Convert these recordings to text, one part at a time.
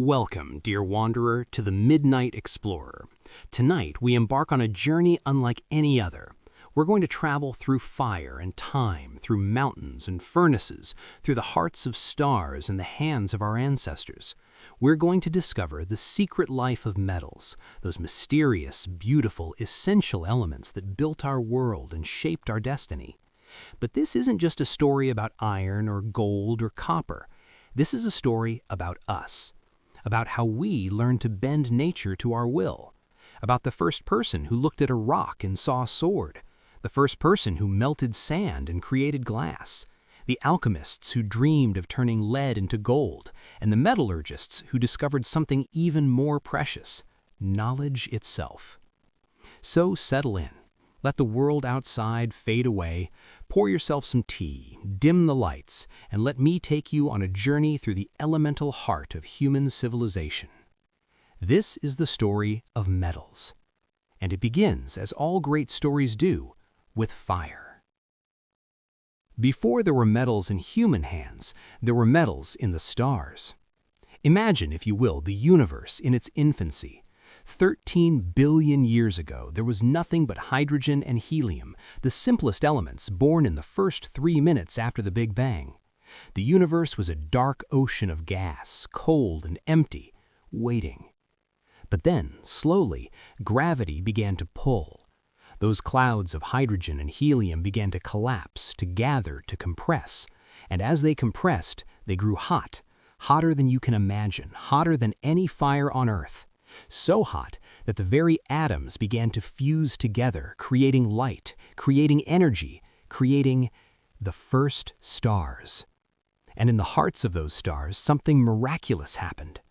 Welcome, dear wanderer, to the Midnight Explorer. Tonight, we embark on a journey unlike any other. We're going to travel through fire and time, through mountains and furnaces, through the hearts of stars and the hands of our ancestors. We're going to discover the secret life of metals, those mysterious, beautiful, essential elements that built our world and shaped our destiny. But this isn't just a story about iron or gold or copper. This is a story about us. About how we learned to bend nature to our will, about the first person who looked at a rock and saw a sword, the first person who melted sand and created glass, the alchemists who dreamed of turning lead into gold, and the metallurgists who discovered something even more precious, knowledge itself. So settle in. Let the world outside fade away, pour yourself some tea, dim the lights, and let me take you on a journey through the elemental heart of human civilization. This is the story of metals, and it begins, as all great stories do, with fire. Before there were metals in human hands, there were metals in the stars. Imagine, if you will, the universe in its infancy. 13 billion years ago, there was nothing but hydrogen and helium, the simplest elements born in the first 3 minutes after the Big Bang. The universe was a dark ocean of gas, cold and empty, waiting. But then, slowly, gravity began to pull. Those clouds of hydrogen and helium began to collapse, to gather, to compress. And as they compressed, they grew hot, hotter than you can imagine, hotter than any fire on Earth. So hot that the very atoms began to fuse together, creating light, creating energy, creating the first stars. And in the hearts of those stars, something miraculous happened.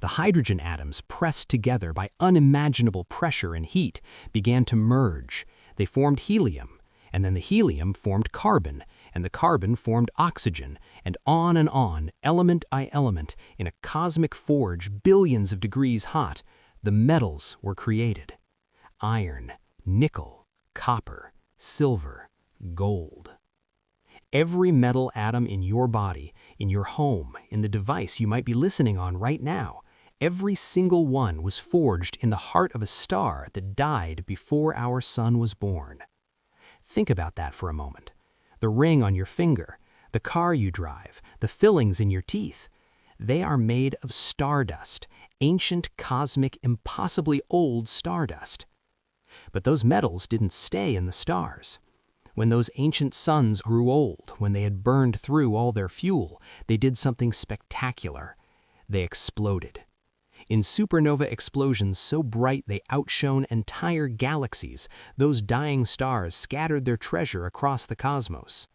The hydrogen atoms, pressed together by unimaginable pressure and heat, began to merge. They formed helium, and then the helium formed carbon, and the carbon formed oxygen, and on, element by element, in a cosmic forge billions of degrees hot, the metals were created. Iron, nickel, copper, silver, gold. Every metal atom in your body, in your home, in the device you might be listening on right now, every single one was forged in the heart of a star that died before our sun was born. Think about that for a moment. The ring on your finger, the car you drive, the fillings in your teeth. They are made of stardust, ancient, cosmic, impossibly old stardust. But those metals didn't stay in the stars. When those ancient suns grew old, when they had burned through all their fuel, they did something spectacular. They exploded. In supernova explosions so bright they outshone entire galaxies, those dying stars scattered their treasure across the cosmos.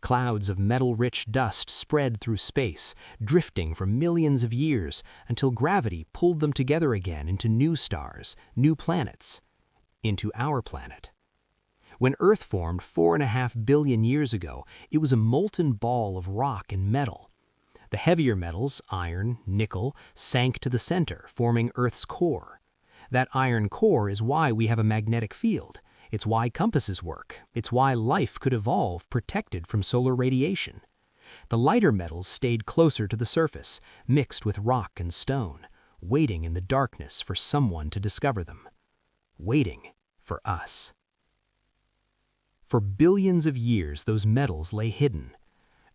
Clouds of metal-rich dust spread through space, drifting for millions of years until gravity pulled them together again into new stars, new planets, into our planet. When Earth formed 4.5 billion years ago, it was a molten ball of rock and metal. The heavier metals, iron, nickel, sank to the center, forming Earth's core. That iron core is why we have a magnetic field. It's why compasses work. It's why life could evolve protected from solar radiation. The lighter metals stayed closer to the surface, mixed with rock and stone, waiting in the darkness for someone to discover them. Waiting for us. For billions of years, those metals lay hidden.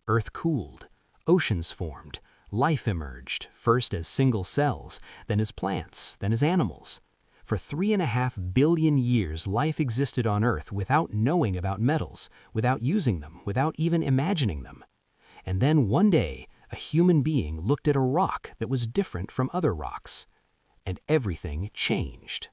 Earth cooled. Oceans formed, life emerged, first as single cells, then as plants, then as animals. For 3.5 billion years, life existed on Earth without knowing about metals, without using them, without even imagining them. And then one day, a human being looked at a rock that was different from other rocks, and everything changed.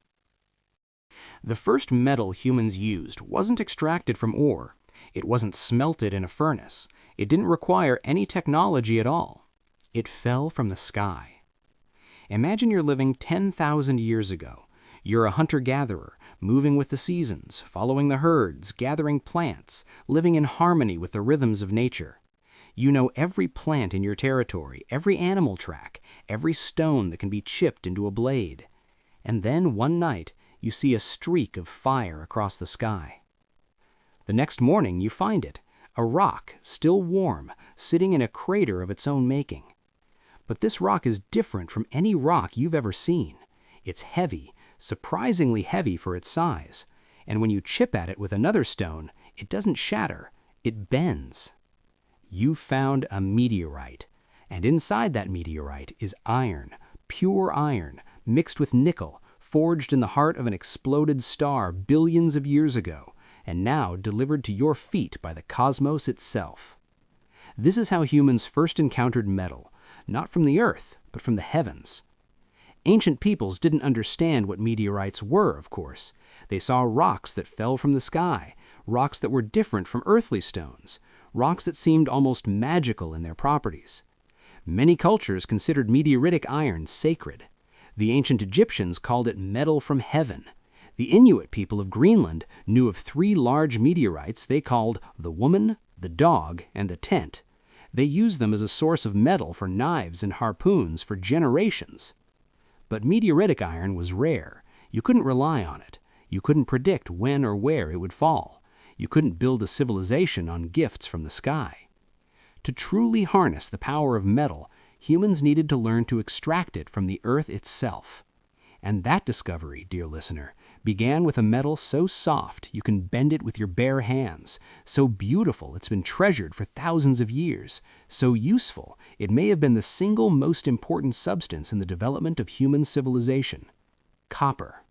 The first metal humans used wasn't extracted from ore. It wasn't smelted in a furnace. It didn't require any technology at all. It fell from the sky. Imagine you're living 10,000 years ago. You're a hunter-gatherer, moving with the seasons, following the herds, gathering plants, living in harmony with the rhythms of nature. You know every plant in your territory, every animal track, every stone that can be chipped into a blade. And then one night, you see a streak of fire across the sky. The next morning, you find it. A rock, still warm, sitting in a crater of its own making. But this rock is different from any rock you've ever seen. It's heavy, surprisingly heavy for its size. And when you chip at it with another stone, it doesn't shatter, it bends. You've found a meteorite, and inside that meteorite is iron, pure iron, mixed with nickel, forged in the heart of an exploded star billions of years ago, and now delivered to your feet by the cosmos itself. This is how humans first encountered metal, not from the earth, but from the heavens. Ancient peoples didn't understand what meteorites were, of course. They saw rocks that fell from the sky, rocks that were different from earthly stones, rocks that seemed almost magical in their properties. Many cultures considered meteoritic iron sacred. The ancient Egyptians called it metal from heaven. The Inuit people of Greenland knew of 3 large meteorites they called the woman, the dog, and the tent. They used them as a source of metal for knives and harpoons for generations. But meteoritic iron was rare. You couldn't rely on it. You couldn't predict when or where it would fall. You couldn't build a civilization on gifts from the sky. To truly harness the power of metal, humans needed to learn to extract it from the earth itself. And that discovery, dear listener, began with a metal so soft you can bend it with your bare hands, so beautiful it's been treasured for thousands of years, so useful it may have been the single most important substance in the development of human civilization: copper.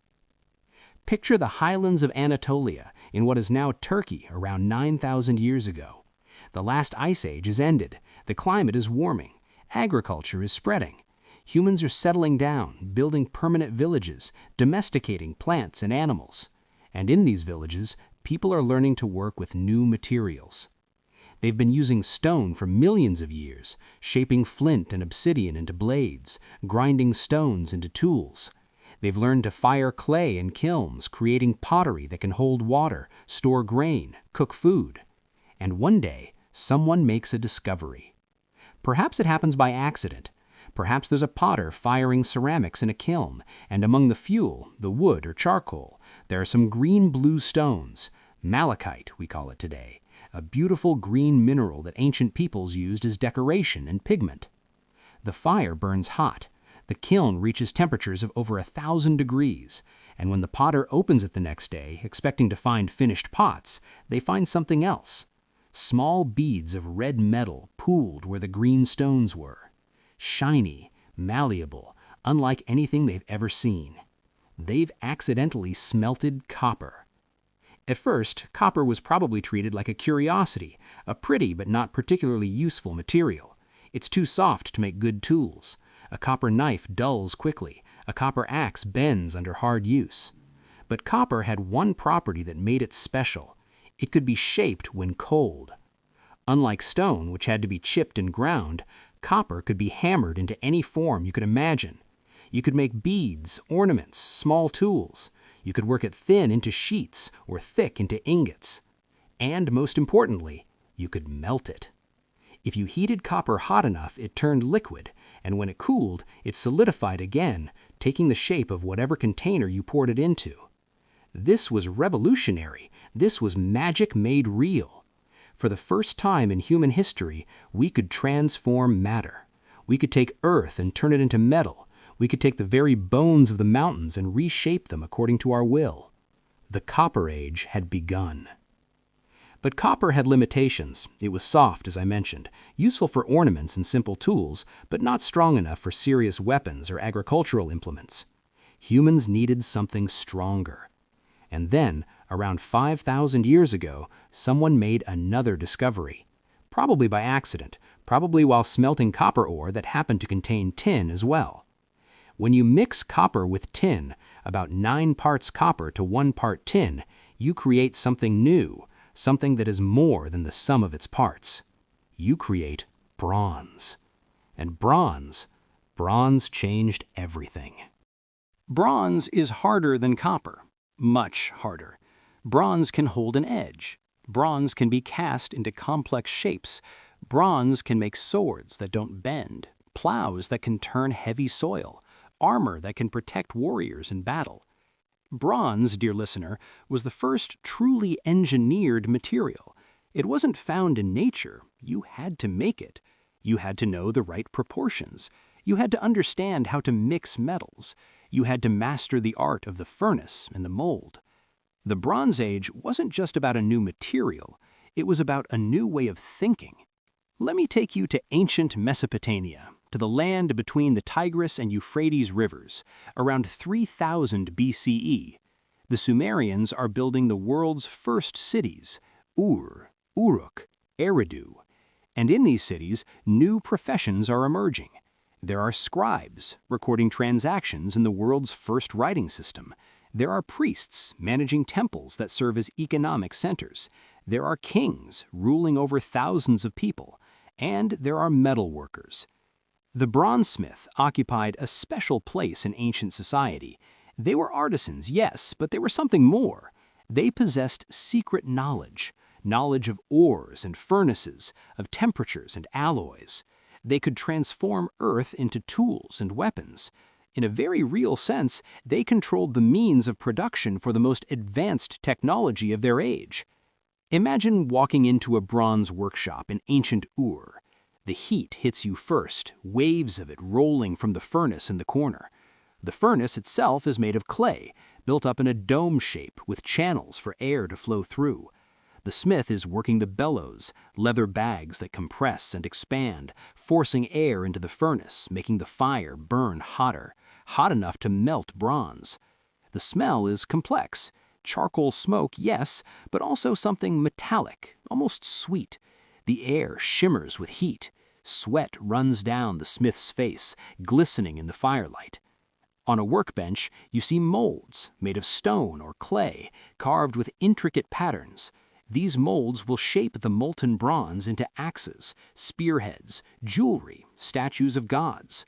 Picture the highlands of Anatolia in what is now Turkey around 9,000 years ago. The last ice age is ended, the climate is warming, agriculture is spreading. Humans are settling down, building permanent villages, domesticating plants and animals. And in these villages, people are learning to work with new materials. They've been using stone for millions of years, shaping flint and obsidian into blades, grinding stones into tools. They've learned to fire clay in kilns, creating pottery that can hold water, store grain, cook food. And one day, someone makes a discovery. Perhaps it happens by accident. Perhaps there's a potter firing ceramics in a kiln, and among the fuel, the wood or charcoal, there are some green-blue stones. Malachite, we call it today, a beautiful green mineral that ancient peoples used as decoration and pigment. The fire burns hot. The kiln reaches temperatures of over 1,000 degrees, and when the potter opens it the next day, expecting to find finished pots, they find something else. Small beads of red metal pooled where the green stones were. Shiny, malleable, unlike anything they've ever seen. They've accidentally smelted copper. At first, copper was probably treated like a curiosity, a pretty but not particularly useful material. It's too soft to make good tools. A copper knife dulls quickly. A copper axe bends under hard use. But copper had one property that made it special. It could be shaped when cold. Unlike stone, which had to be chipped and ground, copper could be hammered into any form you could imagine. You could make beads, ornaments, small tools. You could work it thin into sheets or thick into ingots. And most importantly, you could melt it. If you heated copper hot enough, it turned liquid, and when it cooled, it solidified again, taking the shape of whatever container you poured it into. This was revolutionary. This was magic made real. For the first time in human history, we could transform matter. We could take earth and turn it into metal. We could take the very bones of the mountains and reshape them according to our will. The Copper Age had begun. But copper had limitations. It was soft, as I mentioned, useful for ornaments and simple tools, but not strong enough for serious weapons or agricultural implements. Humans needed something stronger. And then, around 5,000 years ago, someone made another discovery. Probably by accident, probably while smelting copper ore that happened to contain tin as well. When you mix copper with tin, about 9 parts copper to 1 part tin, you create something new, something that is more than the sum of its parts. You create bronze. And bronze changed everything. Bronze is harder than copper. Much harder. Bronze can hold an edge. Bronze can be cast into complex shapes. Bronze can make swords that don't bend, plows that can turn heavy soil, armor that can protect warriors in battle. Bronze, dear listener, was the first truly engineered material. It wasn't found in nature. You had to make it. You had to know the right proportions. You had to understand how to mix metals. You had to master the art of the furnace and the mold. The Bronze Age wasn't just about a new material, it was about a new way of thinking. Let me take you to ancient Mesopotamia, to the land between the Tigris and Euphrates rivers, around 3000 BCE. The Sumerians are building the world's first cities, Ur, Uruk, Eridu. And in these cities, new professions are emerging. There are scribes, recording transactions in the world's first writing system. There are priests, managing temples that serve as economic centers. There are kings, ruling over thousands of people. And there are metal workers. The bronzesmith occupied a special place in ancient society. They were artisans, yes, but they were something more. They possessed secret knowledge of ores and furnaces, of temperatures and alloys. They could transform earth into tools and weapons. In a very real sense, they controlled the means of production for the most advanced technology of their age. Imagine walking into a bronze workshop in ancient Ur. The heat hits you first, waves of it rolling from the furnace in the corner. The furnace itself is made of clay, built up in a dome shape with channels for air to flow through. The smith is working the bellows, leather bags that compress and expand, forcing air into the furnace, making the fire burn hotter, hot enough to melt bronze. The smell is complex. Charcoal smoke, yes, but also something metallic, almost sweet. The air shimmers with heat. Sweat runs down the smith's face, glistening in the firelight. On a workbench, you see molds made of stone or clay, carved with intricate patterns. These molds will shape the molten bronze into axes, spearheads, jewelry, statues of gods.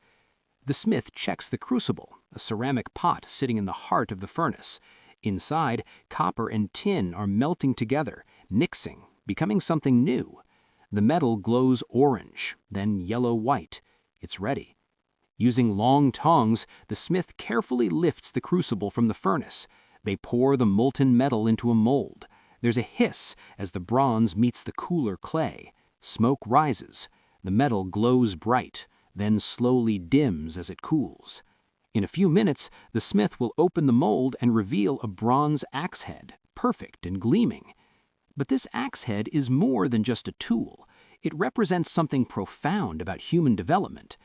The smith checks the crucible, a ceramic pot sitting in the heart of the furnace. Inside, copper and tin are melting together, mixing, becoming something new. The metal glows orange, then yellow-white. It's ready. Using long tongs, the smith carefully lifts the crucible from the furnace. They pour the molten metal into a mold. There's a hiss as the bronze meets the cooler clay. Smoke rises. The metal glows bright, then slowly dims as it cools. In a few minutes, the smith will open the mold and reveal a bronze axe head, perfect and gleaming. But this axe head is more than just a tool. It represents something profound about human development.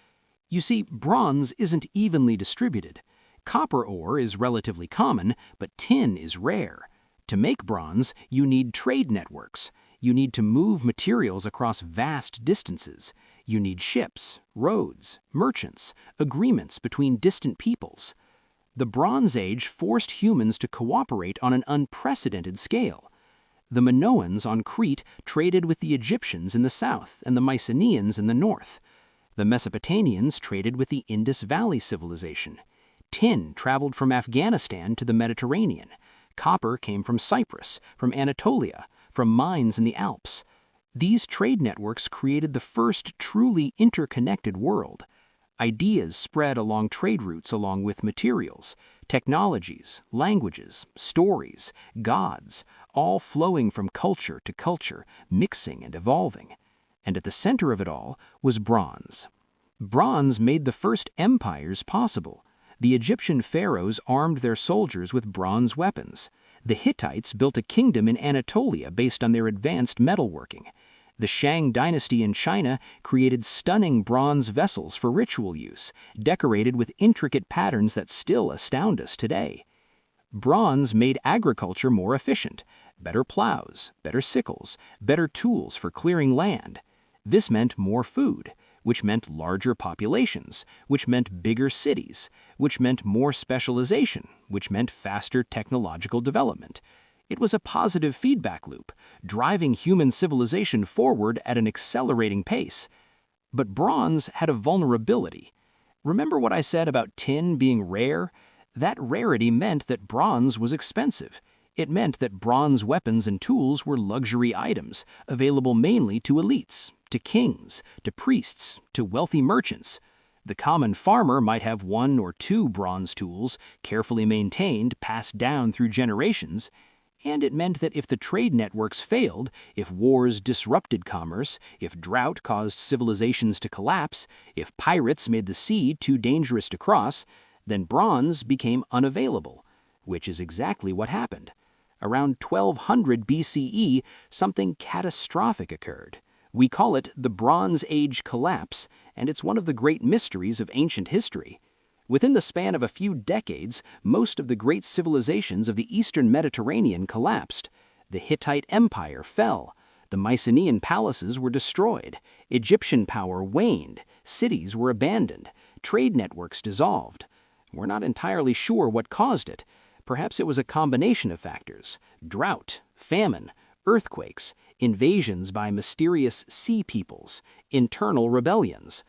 You see, bronze isn't evenly distributed. Copper ore is relatively common, but tin is rare. To make bronze, you need trade networks. You need to move materials across vast distances. You need ships, roads, merchants, agreements between distant peoples. The Bronze Age forced humans to cooperate on an unprecedented scale. The Minoans on Crete traded with the Egyptians in the south and the Mycenaeans in the north. The Mesopotamians traded with the Indus Valley civilization. Tin traveled from Afghanistan to the Mediterranean. Copper came from Cyprus, from Anatolia, from mines in the Alps. These trade networks created the first truly interconnected world. Ideas spread along trade routes along with materials, technologies, languages, stories, gods, all flowing from culture to culture, mixing and evolving. And at the center of it all was bronze. Bronze made the first empires possible. The Egyptian pharaohs armed their soldiers with bronze weapons. The Hittites built a kingdom in Anatolia based on their advanced metalworking. The Shang dynasty in China created stunning bronze vessels for ritual use, decorated with intricate patterns that still astound us today. Bronze made agriculture more efficient. Better plows, better sickles, better tools for clearing land. This meant more food, which meant larger populations, which meant bigger cities, which meant more specialization, which meant faster technological development. It was a positive feedback loop, driving human civilization forward at an accelerating pace. But bronze had a vulnerability. Remember what I said about tin being rare? That rarity meant that bronze was expensive. It meant that bronze weapons and tools were luxury items, available mainly to elites, to kings, to priests, to wealthy merchants. The common farmer might have 1 or 2 bronze tools, carefully maintained, passed down through generations. And it meant that if the trade networks failed, if wars disrupted commerce, if drought caused civilizations to collapse, if pirates made the sea too dangerous to cross, then bronze became unavailable, which is exactly what happened. Around 1200 BCE, something catastrophic occurred. We call it the Bronze Age collapse, and it's one of the great mysteries of ancient history. Within the span of a few decades, most of the great civilizations of the Eastern Mediterranean collapsed. The Hittite Empire fell. The Mycenaean palaces were destroyed. Egyptian power waned. Cities were abandoned. Trade networks dissolved. We're not entirely sure what caused it. Perhaps it was a combination of factors: drought, famine, earthquakes, invasions by mysterious sea peoples, internal rebellions.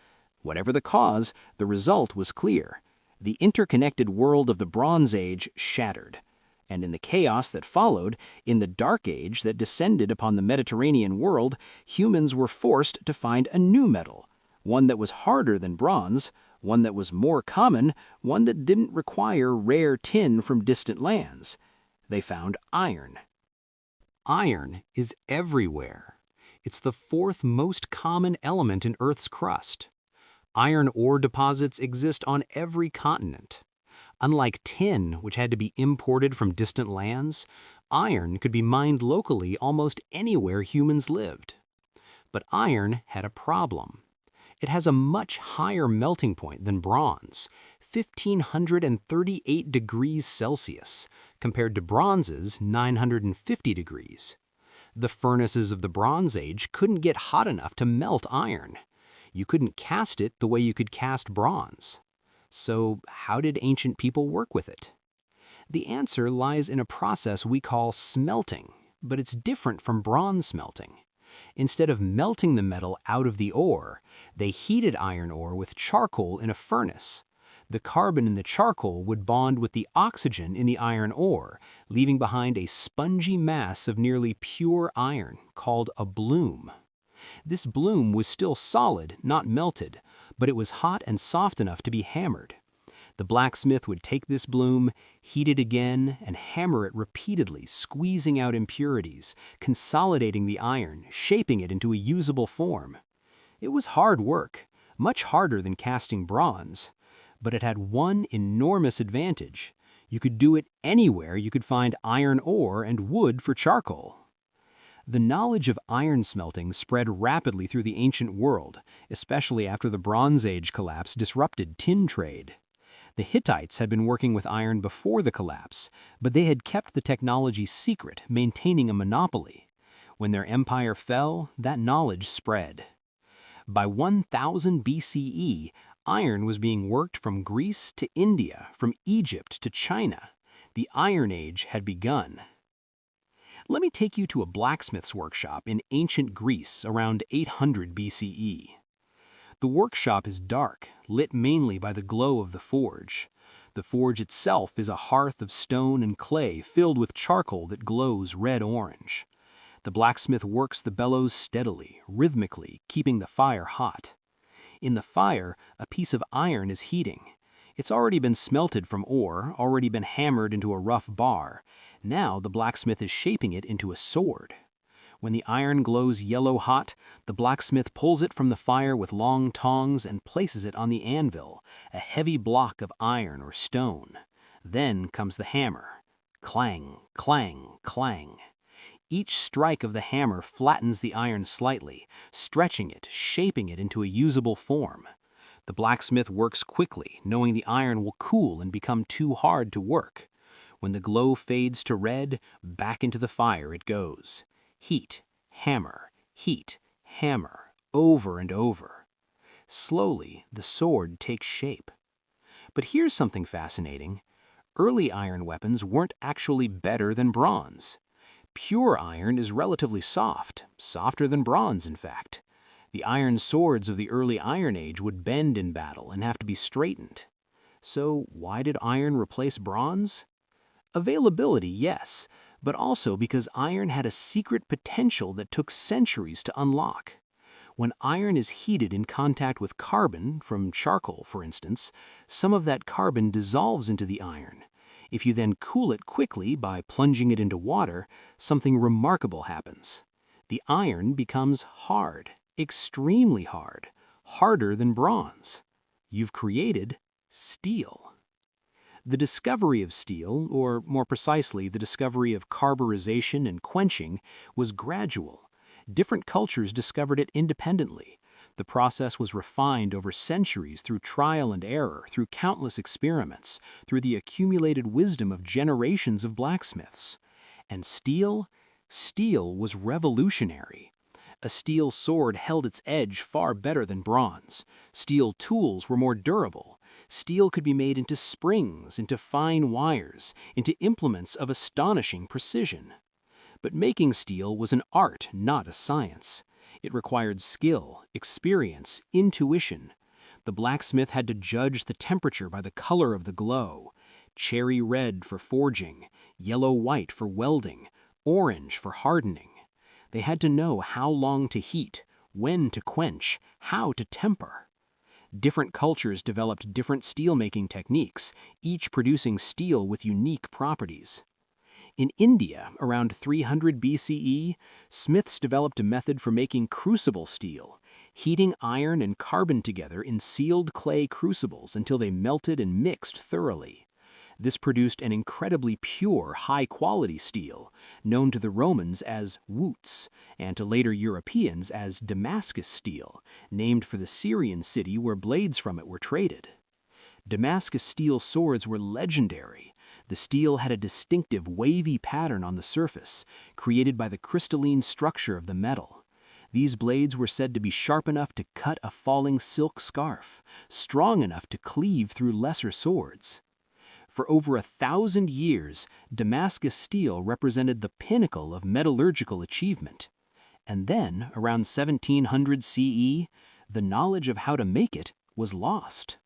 Whatever the cause, the result was clear. The interconnected world of the Bronze Age shattered. And in the chaos that followed, in the Dark Age that descended upon the Mediterranean world, humans were forced to find a new metal, one that was harder than bronze, one that was more common, one that didn't require rare tin from distant lands. They found iron. Iron is everywhere. It's the fourth most common element in Earth's crust. Iron ore deposits exist on every continent. Unlike tin, which had to be imported from distant lands, iron could be mined locally almost anywhere humans lived. But iron had a problem. It has a much higher melting point than bronze, 1,538 degrees Celsius, compared to bronze's 950 degrees. The furnaces of the Bronze Age couldn't get hot enough to melt iron. You couldn't cast it the way you could cast bronze. So how did ancient people work with it? The answer lies in a process we call smelting, but it's different from bronze smelting. Instead of melting the metal out of the ore, they heated iron ore with charcoal in a furnace. The carbon in the charcoal would bond with the oxygen in the iron ore, leaving behind a spongy mass of nearly pure iron called a bloom. This bloom was still solid, not melted, but it was hot and soft enough to be hammered. The blacksmith would take this bloom, heat it again, and hammer it repeatedly, squeezing out impurities, consolidating the iron, shaping it into a usable form. It was hard work, much harder than casting bronze, but it had one enormous advantage. You could do it anywhere you could find iron ore and wood for charcoal. The knowledge of iron smelting spread rapidly through the ancient world, especially after the Bronze Age collapse disrupted tin trade. The Hittites had been working with iron before the collapse, but they had kept the technology secret, maintaining a monopoly. When their empire fell, that knowledge spread. By 1000 BCE, iron was being worked from Greece to India, from Egypt to China. The Iron Age had begun. Let me take you to a blacksmith's workshop in ancient Greece around 800 BCE. The workshop is dark, lit mainly by the glow of the forge. The forge itself is a hearth of stone and clay filled with charcoal that glows red-orange. The blacksmith works the bellows steadily, rhythmically, keeping the fire hot. In the fire, a piece of iron is heating. It's already been smelted from ore, already been hammered into a rough bar. Now the blacksmith is shaping it into a sword. When the iron glows yellow-hot, the blacksmith pulls it from the fire with long tongs and places it on the anvil, a heavy block of iron or stone. Then comes the hammer. Clang, clang, clang. Each strike of the hammer flattens the iron slightly, stretching it, shaping it into a usable form. The blacksmith works quickly, knowing the iron will cool and become too hard to work. When the glow fades to red, back into the fire it goes. Heat, hammer, over and over. Slowly, the sword takes shape. But here's something fascinating. Early iron weapons weren't actually better than bronze. Pure iron is relatively soft, softer than bronze, in fact. The iron swords of the early Iron Age would bend in battle and have to be straightened. So why did iron replace bronze? Availability, yes, but also because iron had a secret potential that took centuries to unlock. When iron is heated in contact with carbon, from charcoal for instance, some of that carbon dissolves into the iron. If you then cool it quickly by plunging it into water, something remarkable happens. The iron becomes hard, extremely hard, harder than bronze. You've created steel. The discovery of steel, or more precisely, the discovery of carburization and quenching, was gradual. Different cultures discovered it independently. The process was refined over centuries through trial and error, through countless experiments, through the accumulated wisdom of generations of blacksmiths. And steel? Steel was revolutionary. A steel sword held its edge far better than bronze. Steel tools were more durable. Steel could be made into springs, into fine wires, into implements of astonishing precision. But making steel was an art, not a science. It required skill, experience, intuition. The blacksmith had to judge the temperature by the color of the glow. Cherry red for forging, yellow-white for welding, orange for hardening. They had to know how long to heat, when to quench, how to temper. Different cultures developed different steel-making techniques, each producing steel with unique properties. In India, around 300 BCE, smiths developed a method for making crucible steel, heating iron and carbon together in sealed clay crucibles until they melted and mixed thoroughly. This produced an incredibly pure, high-quality steel, known to the Romans as wootz, and to later Europeans as Damascus steel, named for the Syrian city where blades from it were traded. Damascus steel swords were legendary. The steel had a distinctive wavy pattern on the surface, created by the crystalline structure of the metal. These blades were said to be sharp enough to cut a falling silk scarf, strong enough to cleave through lesser swords. For over 1,000 years, Damascus steel represented the pinnacle of metallurgical achievement. And then, around 1700 CE, the knowledge of how to make it was lost.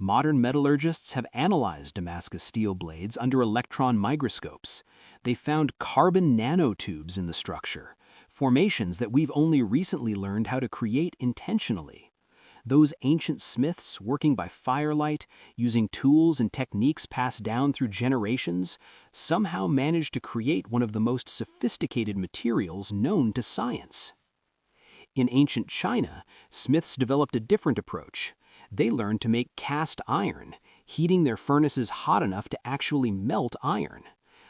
Modern metallurgists have analyzed Damascus steel blades under electron microscopes. They found carbon nanotubes in the structure, formations that we've only recently learned how to create intentionally. Those ancient smiths working by firelight, using tools and techniques passed down through generations, somehow managed to create one of the most sophisticated materials known to science. In ancient China, smiths developed a different approach. They learned to make cast iron, heating their furnaces hot enough to actually melt iron.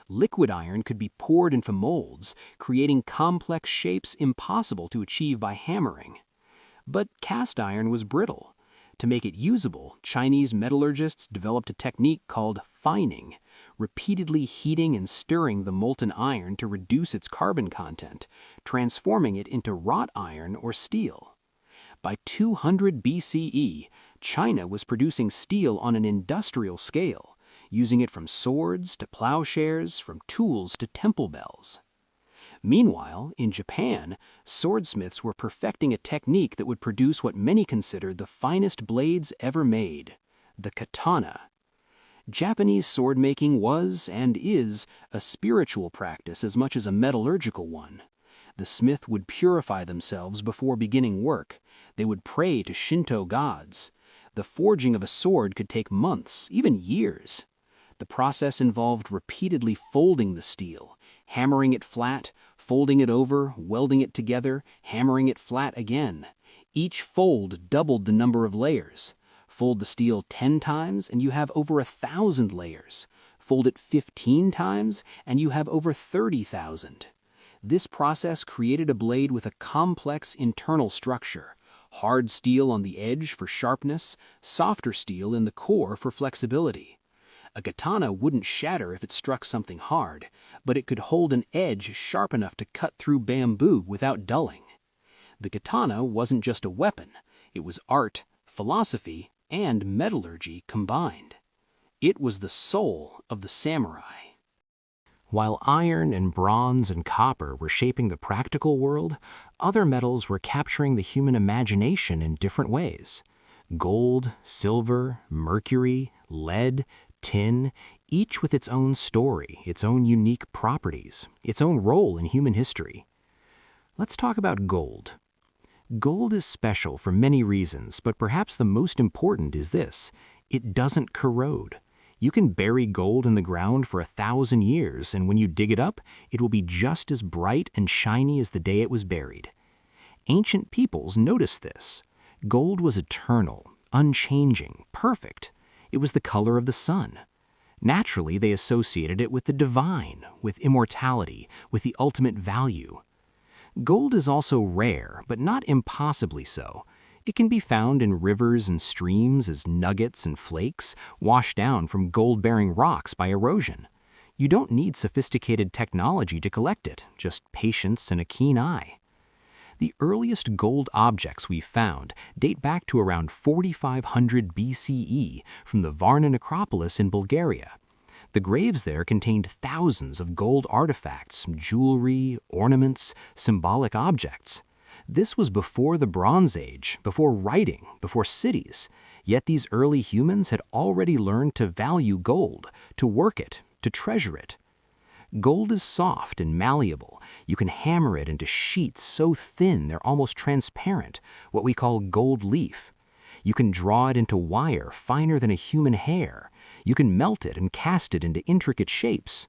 Liquid iron could be poured into molds, creating complex shapes impossible to achieve by hammering. But cast iron was brittle. To make it usable, Chinese metallurgists developed a technique called fining, repeatedly heating and stirring the molten iron to reduce its carbon content, transforming it into wrought iron or steel. By 200 BCE, China was producing steel on an industrial scale, using it from swords to plowshares, from tools to temple bells. Meanwhile, in Japan, swordsmiths were perfecting a technique that would produce what many considered the finest blades ever made, the katana. Japanese sword-making was, and is, a spiritual practice as much as a metallurgical one. The smith would purify themselves before beginning work. They would pray to Shinto gods. The forging of a sword could take months, even years. The process involved repeatedly folding the steel, hammering it flat, folding it over, welding it together, hammering it flat again. Each fold doubled the number of layers. Fold the steel 10 times and you have over 1,000 layers. Fold it 15 times and you have over 30,000. This process created a blade with a complex internal structure. Hard steel on the edge for sharpness, softer steel in the core for flexibility. A katana wouldn't shatter if it struck something hard, but it could hold an edge sharp enough to cut through bamboo without dulling. The katana wasn't just a weapon, it was art, philosophy, and metallurgy combined. It was the soul of the samurai. While iron and bronze and copper were shaping the practical world, other metals were capturing the human imagination in different ways. Gold, silver, mercury, lead, tin, each with its own story, its own unique properties, its own role in human history. Let's talk about gold. Gold is special for many reasons, but perhaps the most important is this: it doesn't corrode. You can bury gold in the ground for 1,000 years, and when you dig it up, it will be just as bright and shiny as the day it was buried. Ancient peoples noticed this. Gold was eternal, unchanging, perfect. It was the color of the sun. Naturally, they associated it with the divine, with immortality, with the ultimate value. Gold is also rare, but not impossibly so. It can be found in rivers and streams as nuggets and flakes, washed down from gold-bearing rocks by erosion. You don't need sophisticated technology to collect it, just patience and a keen eye. The earliest gold objects we've found date back to around 4500 BCE from the Varna necropolis in Bulgaria. The graves there contained thousands of gold artifacts, jewelry, ornaments, symbolic objects. This was before the Bronze Age, before writing, before cities. Yet these early humans had already learned to value gold, to work it, to treasure it. Gold is soft and malleable. You can hammer it into sheets so thin they're almost transparent, what we call gold leaf. You can draw it into wire finer than a human hair. You can melt it and cast it into intricate shapes.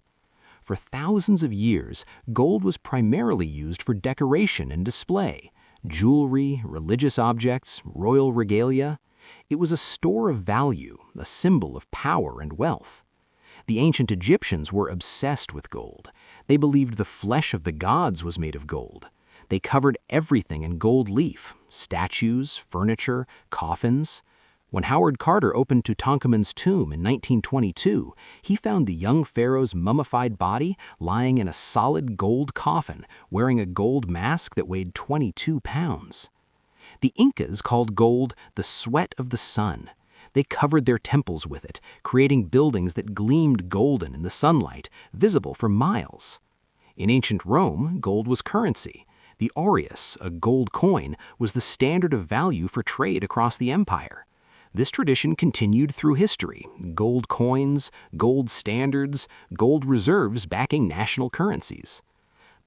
For thousands of years, gold was primarily used for decoration and display. Jewelry, religious objects, royal regalia. It was a store of value, a symbol of power and wealth. The ancient Egyptians were obsessed with gold. They believed the flesh of the gods was made of gold. They covered everything in gold leaf, statues, furniture, coffins. When Howard Carter opened Tutankhamun's tomb in 1922, he found the young pharaoh's mummified body lying in a solid gold coffin, wearing a gold mask that weighed 22 pounds. The Incas called gold the sweat of the sun. They covered their temples with it, creating buildings that gleamed golden in the sunlight, visible for miles. In ancient Rome, gold was currency. The aureus, a gold coin, was the standard of value for trade across the empire. This tradition continued through history: gold coins, gold standards, gold reserves backing national currencies.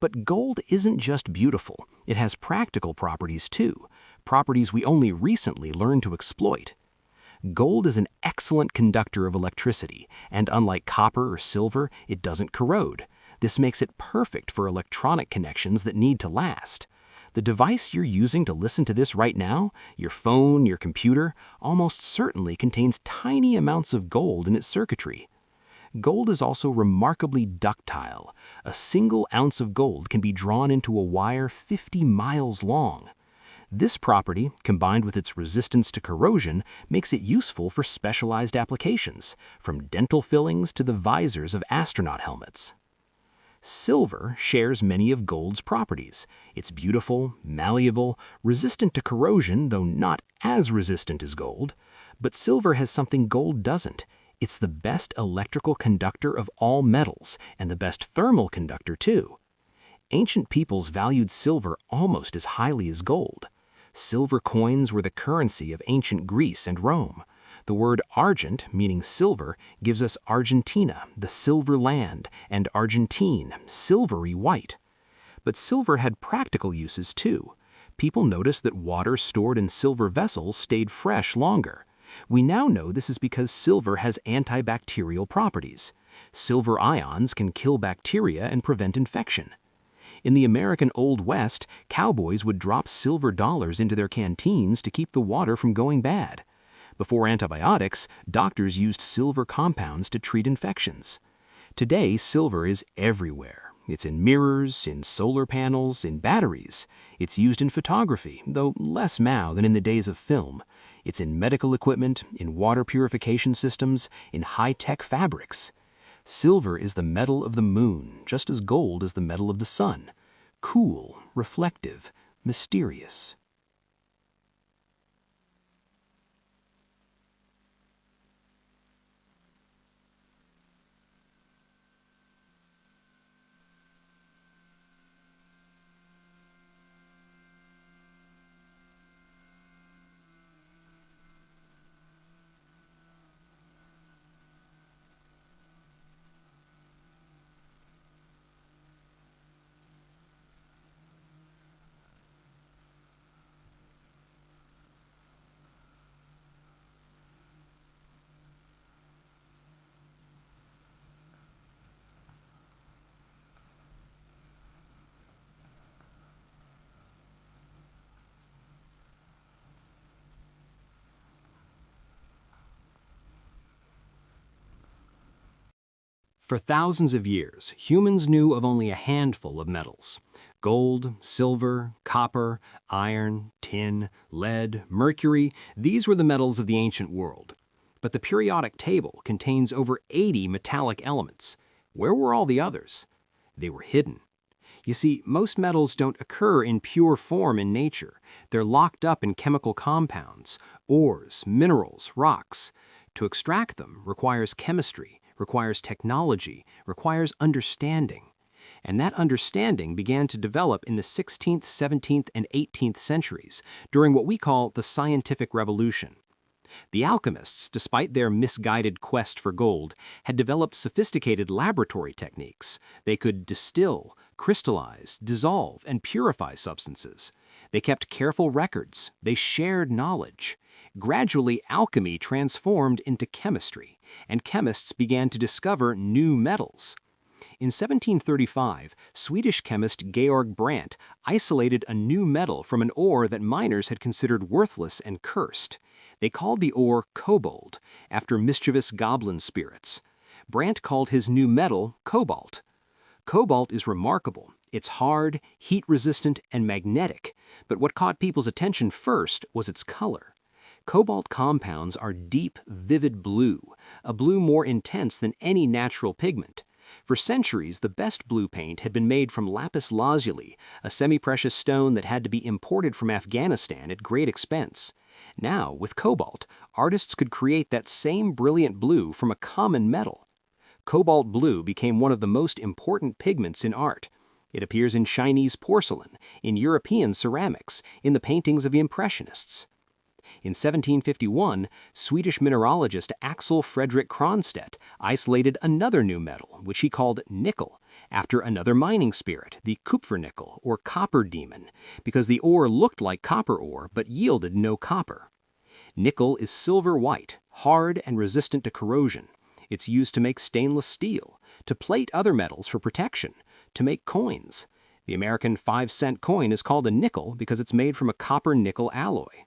But gold isn't just beautiful. It has practical properties too, properties we only recently learned to exploit. Gold is an excellent conductor of electricity, and unlike copper or silver, it doesn't corrode. This makes it perfect for electronic connections that need to last. The device you're using to listen to this right now, your phone, your computer, almost certainly contains tiny amounts of gold in its circuitry. Gold is also remarkably ductile. A single ounce of gold can be drawn into a wire 50 miles long. This property, combined with its resistance to corrosion, makes it useful for specialized applications, from dental fillings to the visors of astronaut helmets. Silver shares many of gold's properties. It's beautiful, malleable, resistant to corrosion, though not as resistant as gold. But silver has something gold doesn't. It's the best electrical conductor of all metals, and the best thermal conductor too. Ancient peoples valued silver almost as highly as gold. Silver coins were the currency of ancient Greece and Rome. The word argent, meaning silver, gives us Argentina, the silver land, and Argentine, silvery white. But silver had practical uses too. People noticed that water stored in silver vessels stayed fresh longer. We now know this is because silver has antibacterial properties. Silver ions can kill bacteria and prevent infection. In the American Old West, cowboys would drop silver dollars into their canteens to keep the water from going bad. Before antibiotics, doctors used silver compounds to treat infections. Today, silver is everywhere. It's in mirrors, in solar panels, in batteries. It's used in photography, though less now than in the days of film. It's in medical equipment, in water purification systems, in high-tech fabrics. Silver is the metal of the moon, just as gold is the metal of the sun. Cool, reflective, mysterious. For thousands of years, humans knew of only a handful of metals. Gold, silver, copper, iron, tin, lead, mercury, these were the metals of the ancient world. But the periodic table contains over 80 metallic elements. Where were all the others? They were hidden. You see, most metals don't occur in pure form in nature. They're locked up in chemical compounds, ores, minerals, rocks. To extract them requires chemistry, requires technology, requires understanding. And that understanding began to develop in the 16th, 17th, and 18th centuries during what we call the scientific revolution. The alchemists, despite their misguided quest for gold, had developed sophisticated laboratory techniques. They could distill, crystallize, dissolve, and purify substances. They kept careful records. They shared knowledge. Gradually, alchemy transformed into chemistry, and chemists began to discover new metals. In 1735, Swedish chemist Georg Brandt isolated a new metal from an ore that miners had considered worthless and cursed. They called the ore cobalt, after mischievous goblin spirits. Brandt called his new metal cobalt. Cobalt is remarkable. It's hard, heat-resistant, and magnetic, but what caught people's attention first was its color. Cobalt compounds are deep, vivid blue, a blue more intense than any natural pigment. For centuries, the best blue paint had been made from lapis lazuli, a semi-precious stone that had to be imported from Afghanistan at great expense. Now, with cobalt, artists could create that same brilliant blue from a common metal. Cobalt blue became one of the most important pigments in art. It appears in Chinese porcelain, in European ceramics, in the paintings of the Impressionists. In 1751, Swedish mineralogist Axel Fredrik Cronstedt isolated another new metal, which he called nickel, after another mining spirit, the kupfernickel, or copper demon, because the ore looked like copper ore but yielded no copper. Nickel is silver white, hard and resistant to corrosion. It's used to make stainless steel, to plate other metals for protection, to make coins. The American 5-cent coin is called a nickel because it's made from a copper-nickel alloy.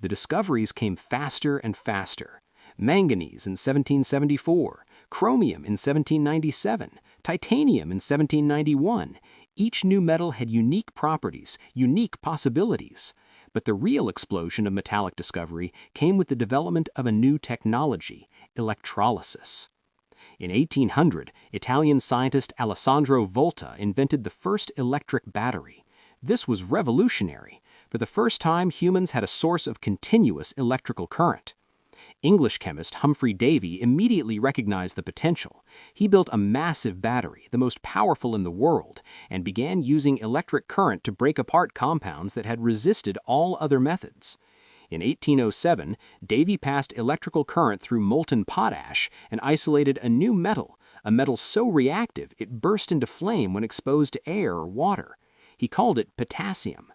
The discoveries came faster and faster. Manganese in 1774, chromium in 1797, titanium in 1791. Each new metal had unique properties, unique possibilities. But the real explosion of metallic discovery came with the development of a new technology, electrolysis. In 1800, Italian scientist Alessandro Volta invented the first electric battery. This was revolutionary. For the first time, humans had a source of continuous electrical current. English chemist Humphrey Davy immediately recognized the potential. He built a massive battery, the most powerful in the world, and began using electric current to break apart compounds that had resisted all other methods. In 1807, Davy passed electrical current through molten potash and isolated a new metal, a metal so reactive it burst into flame when exposed to air or water. He called it potassium.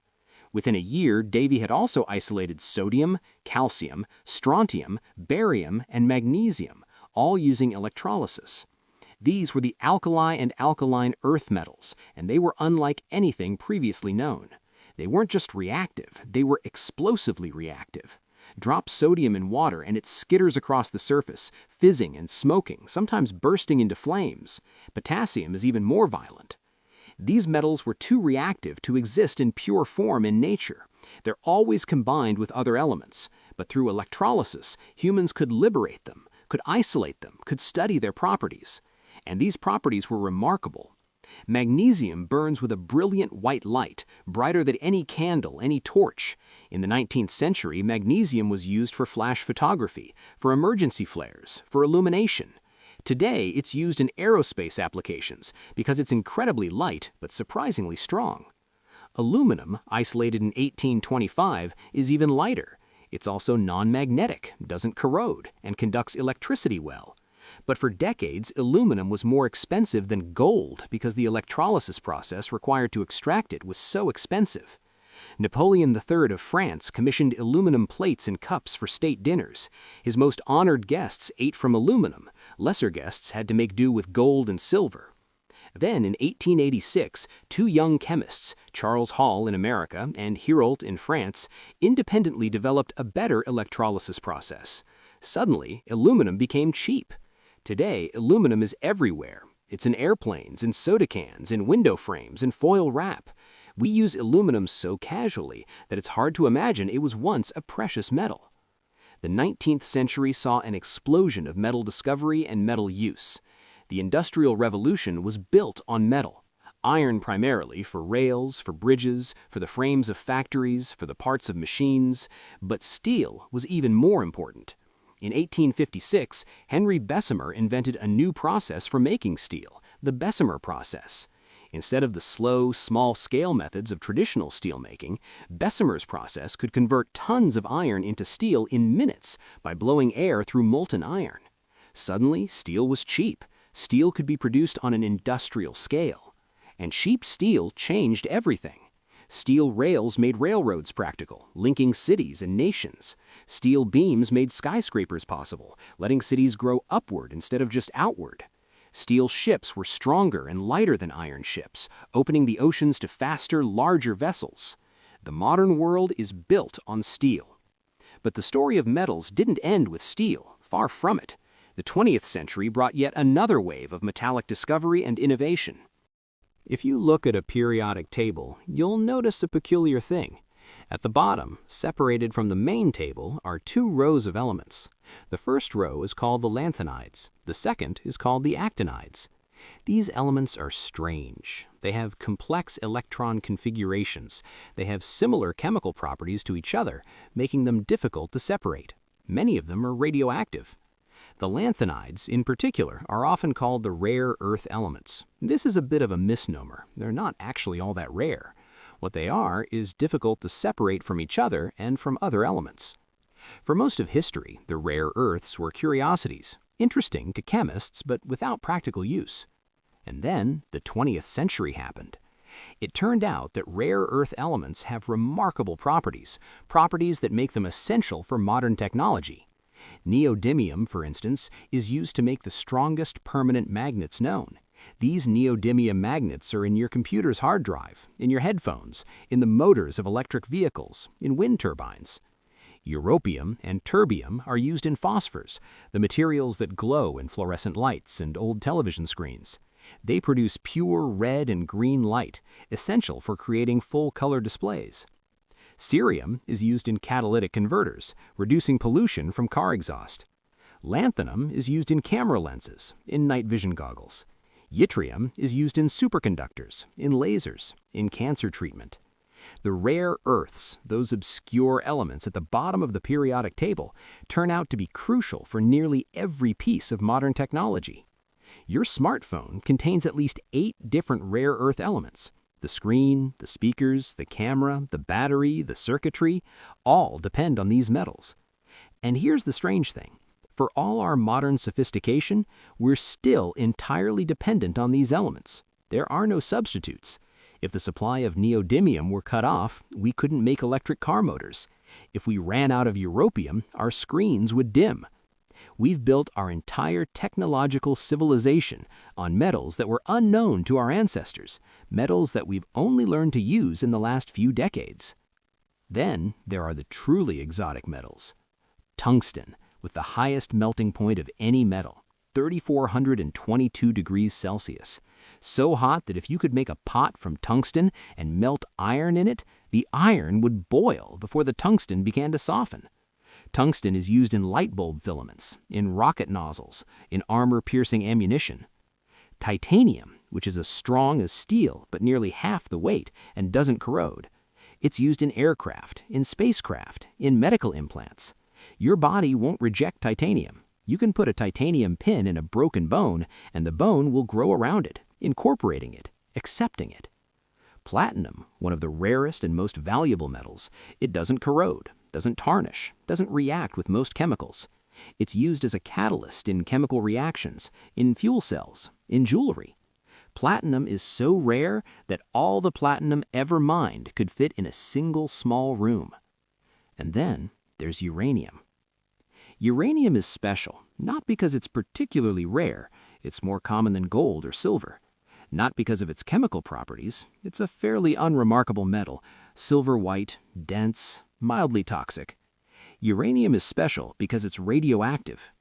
Within a year, Davy had also isolated sodium, calcium, strontium, barium, and magnesium, all using electrolysis. These were the alkali and alkaline earth metals, and they were unlike anything previously known. They weren't just reactive, they were explosively reactive. Drop sodium in water and it skitters across the surface, fizzing and smoking, sometimes bursting into flames. Potassium is even more violent. These metals were too reactive to exist in pure form in nature. They're always combined with other elements, but through electrolysis, humans could liberate them, could isolate them, could study their properties. And these properties were remarkable. Magnesium burns with a brilliant white light, brighter than any candle, any torch. In the 19th century, magnesium was used for flash photography, for emergency flares, for illumination. Today, it's used in aerospace applications because it's incredibly light but surprisingly strong. Aluminum, isolated in 1825, is even lighter. It's also non-magnetic, doesn't corrode, and conducts electricity well. But for decades, aluminum was more expensive than gold because the electrolysis process required to extract it was so expensive. Napoleon III of France commissioned aluminum plates and cups for state dinners. His most honored guests ate from aluminum. Lesser guests had to make do with gold and silver. Then, in 1886, two young chemists, Charles Hall in America and Hérault in France, independently developed a better electrolysis process. Suddenly, aluminum became cheap. Today, aluminum is everywhere. It's in airplanes, in soda cans, in window frames, in foil wrap. We use aluminum so casually that it's hard to imagine it was once a precious metal. The 19th century saw an explosion of metal discovery and metal use. The Industrial Revolution was built on metal. Iron primarily for rails, for bridges, for the frames of factories, for the parts of machines, but steel was even more important. In 1856, Henry Bessemer invented a new process for making steel, the Bessemer process. Instead of the slow, small-scale methods of traditional steelmaking, Bessemer's process could convert tons of iron into steel in minutes by blowing air through molten iron. Suddenly, steel was cheap. Steel could be produced on an industrial scale. And cheap steel changed everything. Steel rails made railroads practical, linking cities and nations. Steel beams made skyscrapers possible, letting cities grow upward instead of just outward. Steel ships were stronger and lighter than iron ships, opening the oceans to faster, larger vessels. The modern world is built on steel. But the story of metals didn't end with steel, far from it. The 20th century brought yet another wave of metallic discovery and innovation. If you look at a periodic table, you'll notice a peculiar thing. At the bottom, separated from the main table, are two rows of elements. The first row is called the lanthanides. The second is called the actinides. These elements are strange. They have complex electron configurations. They have similar chemical properties to each other, making them difficult to separate. Many of them are radioactive. The lanthanides, in particular, are often called the rare earth elements. This is a bit of a misnomer. They're not actually all that rare. What they are is difficult to separate from each other and from other elements. For most of history, the rare earths were curiosities, interesting to chemists but without practical use. And then the 20th century happened. It turned out that rare earth elements have remarkable properties, properties that make them essential for modern technology. Neodymium, for instance, is used to make the strongest permanent magnets known. These neodymium magnets are in your computer's hard drive, in your headphones, in the motors of electric vehicles, in wind turbines. Europium and terbium are used in phosphors, the materials that glow in fluorescent lights and old television screens. They produce pure red and green light, essential for creating full-color displays. Cerium is used in catalytic converters, reducing pollution from car exhaust. Lanthanum is used in camera lenses, in night vision goggles. Yttrium is used in superconductors, in lasers, in cancer treatment. The rare earths, those obscure elements at the bottom of the periodic table, turn out to be crucial for nearly every piece of modern technology. Your smartphone contains at least 8 different rare earth elements. The screen, the speakers, the camera, the battery, the circuitry, all depend on these metals. And here's the strange thing. For all our modern sophistication, we're still entirely dependent on these elements. There are no substitutes. If the supply of neodymium were cut off, we couldn't make electric car motors. If we ran out of europium, our screens would dim. We've built our entire technological civilization on metals that were unknown to our ancestors, metals that we've only learned to use in the last few decades. Then there are the truly exotic metals. Tungsten, with the highest melting point of any metal, 3,422 degrees Celsius. So hot that if you could make a pot from tungsten and melt iron in it, the iron would boil before the tungsten began to soften. Tungsten is used in light bulb filaments, in rocket nozzles, in armor-piercing ammunition. Titanium, which is as strong as steel but nearly half the weight and doesn't corrode. It's used in aircraft, in spacecraft, in medical implants. Your body won't reject titanium. You can put a titanium pin in a broken bone, and the bone will grow around it, incorporating it, accepting it. Platinum, one of the rarest and most valuable metals, it doesn't corrode, doesn't tarnish, doesn't react with most chemicals. It's used as a catalyst in chemical reactions, in fuel cells, in jewelry. Platinum is so rare that all the platinum ever mined could fit in a single small room. And then there's uranium. Uranium is special, not because it's particularly rare, it's more common than gold or silver. Not because of its chemical properties, it's a fairly unremarkable metal, silver-white, dense, mildly toxic. Uranium is special because it's radioactive.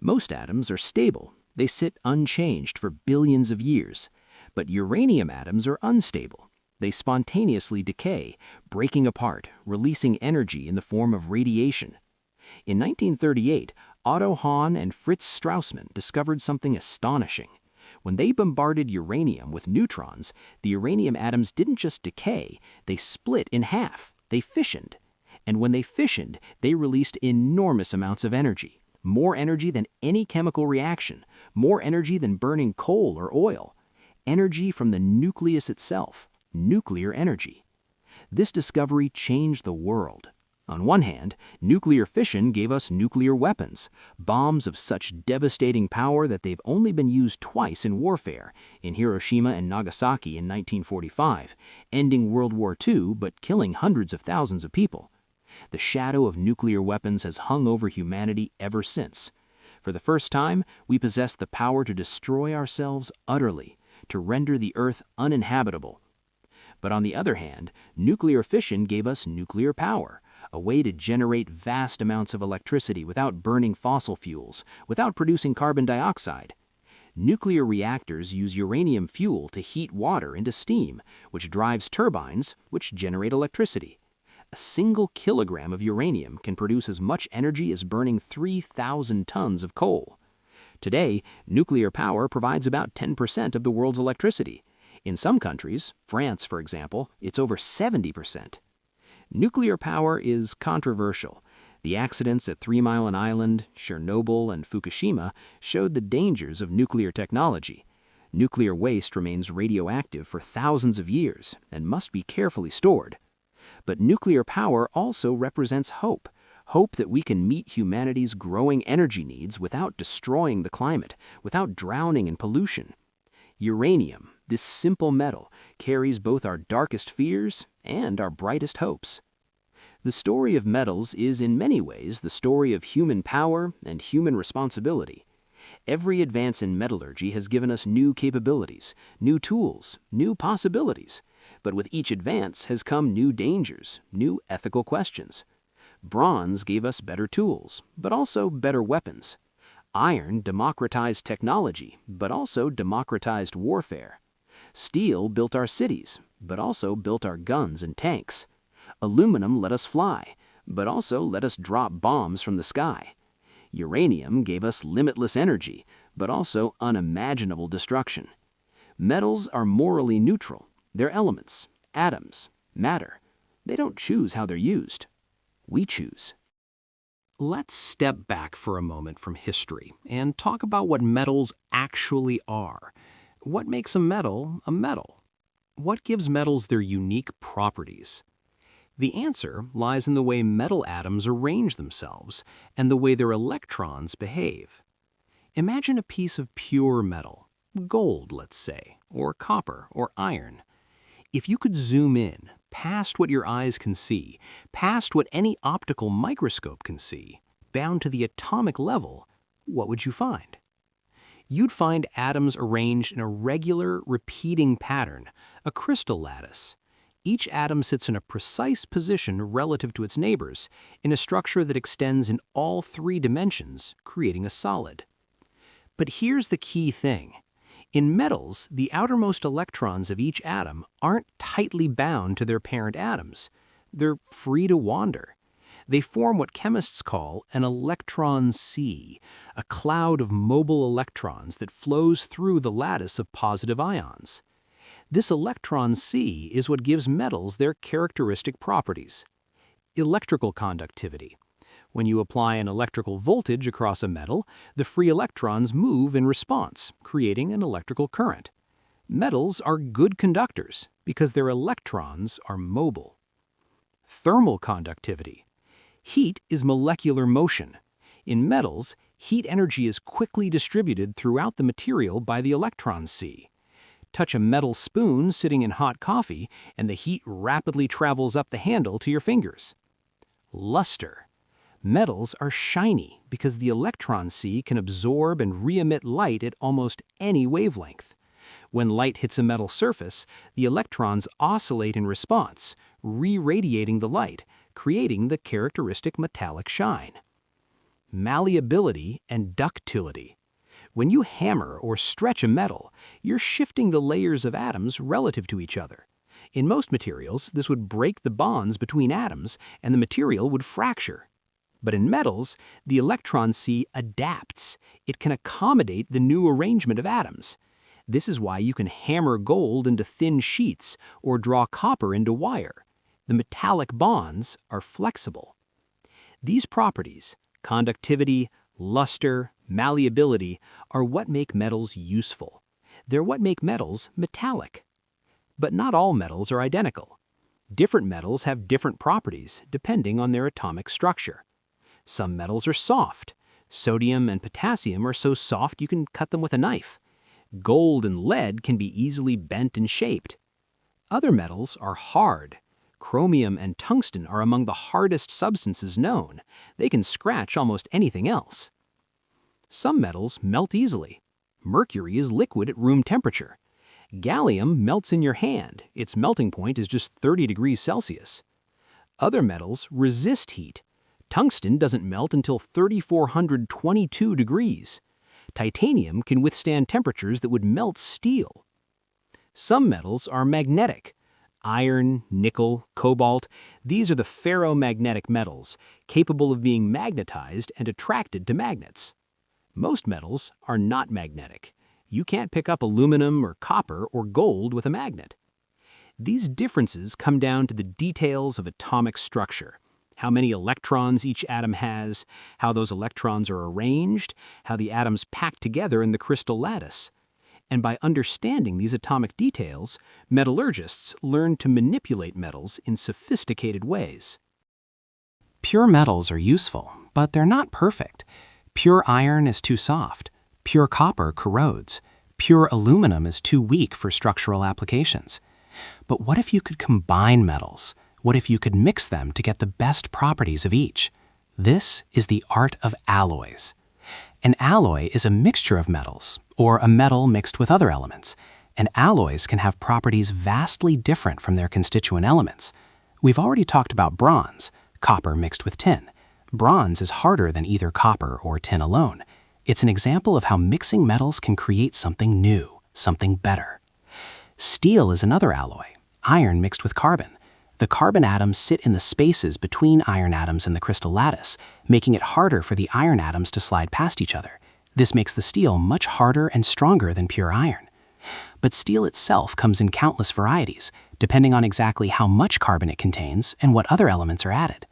Most atoms are stable. They sit unchanged for billions of years. But uranium atoms are unstable. They spontaneously decay, breaking apart, releasing energy in the form of radiation. In 1938, Otto Hahn and Fritz Strassmann discovered something astonishing. When they bombarded uranium with neutrons, the uranium atoms didn't just decay, they split in half. They fissioned. And when they fissioned, they released enormous amounts of energy. More energy than any chemical reaction, more energy than burning coal or oil. Energy from the nucleus itself, nuclear energy. This discovery changed the world. On one hand, nuclear fission gave us nuclear weapons, bombs of such devastating power that they've only been used twice in warfare, in Hiroshima and Nagasaki in 1945, ending World War II but killing hundreds of thousands of people. The shadow of nuclear weapons has hung over humanity ever since. For the first time, we possess the power to destroy ourselves utterly, to render the Earth uninhabitable. But on the other hand, nuclear fission gave us nuclear power, a way to generate vast amounts of electricity without burning fossil fuels, without producing carbon dioxide. Nuclear reactors use uranium fuel to heat water into steam, which drives turbines, which generate electricity. A single kilogram of uranium can produce as much energy as burning 3,000 tons of coal. Today, nuclear power provides about 10% of the world's electricity. In some countries, France for example, it's over 70%. Nuclear power is controversial. The accidents at 3 Mile Island, Chernobyl, and Fukushima showed the dangers of nuclear technology. Nuclear waste remains radioactive for thousands of years and must be carefully stored. But nuclear power also represents hope. Hope that we can meet humanity's growing energy needs without destroying the climate, without drowning in pollution. Uranium, this simple metal, carries both our darkest fears and our brightest hopes. The story of metals is in many ways the story of human power and human responsibility. Every advance in metallurgy has given us new capabilities, new tools, new possibilities. But with each advance has come new dangers, new ethical questions. Bronze gave us better tools, but also better weapons. Iron democratized technology, but also democratized warfare. Steel built our cities, but also built our guns and tanks. Aluminum let us fly, but also let us drop bombs from the sky. Uranium gave us limitless energy, but also unimaginable destruction. Metals are morally neutral. They're elements, atoms, matter. They don't choose how they're used. We choose. Let's step back for a moment from history and talk about what metals actually are. What makes a metal a metal? What gives metals their unique properties? The answer lies in the way metal atoms arrange themselves and the way their electrons behave. Imagine a piece of pure metal, gold, let's say, or copper or iron. If you could zoom in, past what your eyes can see, past what any optical microscope can see, down to the atomic level, what would you find? You'd find atoms arranged in a regular, repeating pattern, a crystal lattice. Each atom sits in a precise position relative to its neighbors, in a structure that extends in all 3 dimensions, creating a solid. But here's the key thing. In metals, the outermost electrons of each atom aren't tightly bound to their parent atoms. They're free to wander. They form what chemists call an electron sea, a cloud of mobile electrons that flows through the lattice of positive ions. This electron sea is what gives metals their characteristic properties. Electrical conductivity. When you apply an electrical voltage across a metal, the free electrons move in response, creating an electrical current. Metals are good conductors because their electrons are mobile. Thermal conductivity. Heat is molecular motion. In metals, heat energy is quickly distributed throughout the material by the electron sea. Touch a metal spoon sitting in hot coffee, and the heat rapidly travels up the handle to your fingers. Luster. Metals are shiny because the electron sea can absorb and re-emit light at almost any wavelength. When light hits a metal surface, the electrons oscillate in response, re-radiating the light, creating the characteristic metallic shine. Malleability and ductility. When you hammer or stretch a metal, you're shifting the layers of atoms relative to each other. In most materials, this would break the bonds between atoms and the material would fracture. But in metals, the electron sea adapts. It can accommodate the new arrangement of atoms. This is why you can hammer gold into thin sheets or draw copper into wire. The metallic bonds are flexible. These properties, conductivity, luster, malleability, are what make metals useful. They're what make metals metallic. But not all metals are identical. Different metals have different properties depending on their atomic structure. Some metals are soft. Sodium and potassium are so soft you can cut them with a knife. Gold and lead can be easily bent and shaped. Other metals are hard. Chromium and tungsten are among the hardest substances known. They can scratch almost anything else. Some metals melt easily. Mercury is liquid at room temperature. Gallium melts in your hand. Its melting point is just 30 degrees Celsius. Other metals resist heat. Tungsten doesn't melt until 3,422 degrees. Titanium can withstand temperatures that would melt steel. Some metals are magnetic. Iron, nickel, cobalt, these are the ferromagnetic metals, capable of being magnetized and attracted to magnets. Most metals are not magnetic. You can't pick up aluminum or copper or gold with a magnet. These differences come down to the details of atomic structure. How many electrons each atom has, how those electrons are arranged, how the atoms pack together in the crystal lattice. And by understanding these atomic details, metallurgists learn to manipulate metals in sophisticated ways. Pure metals are useful, but they're not perfect. Pure iron is too soft. Pure copper corrodes. Pure aluminum is too weak for structural applications. But what if you could combine metals? What if you could mix them to get the best properties of each? This is the art of alloys. An alloy is a mixture of metals, or a metal mixed with other elements, and alloys can have properties vastly different from their constituent elements. We've already talked about bronze, copper mixed with tin. Bronze is harder than either copper or tin alone. It's an example of how mixing metals can create something new, something better. Steel is another alloy, iron mixed with carbon. The carbon atoms sit in the spaces between iron atoms in the crystal lattice, making it harder for the iron atoms to slide past each other. This makes the steel much harder and stronger than pure iron. But steel itself comes in countless varieties, depending on exactly how much carbon it contains and what other elements are added.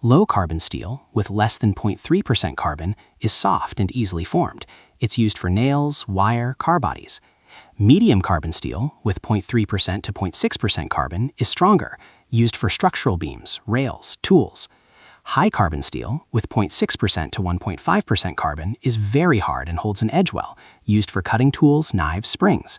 Low-carbon steel, with less than 0.3% carbon, is soft and easily formed. It's used for nails, wire, car bodies. Medium carbon steel, with 0.3% to 0.6% carbon, is stronger, used for structural beams, rails, tools. High carbon steel, with 0.6% to 1.5% carbon, is very hard and holds an edge well, used for cutting tools, knives, springs.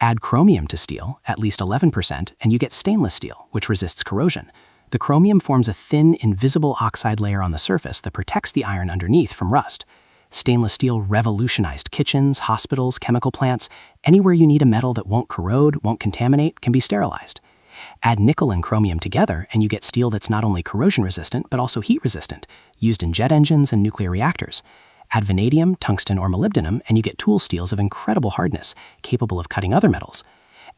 Add chromium to steel, at least 11%, and you get stainless steel, which resists corrosion. The chromium forms a thin, invisible oxide layer on the surface that protects the iron underneath from rust. Stainless steel revolutionized kitchens, hospitals, chemical plants. Anywhere you need a metal that won't corrode, won't contaminate, can be sterilized. Add nickel and chromium together, and you get steel that's not only corrosion resistant, but also heat resistant, used in jet engines and nuclear reactors. Add vanadium, tungsten, or molybdenum, and you get tool steels of incredible hardness, capable of cutting other metals.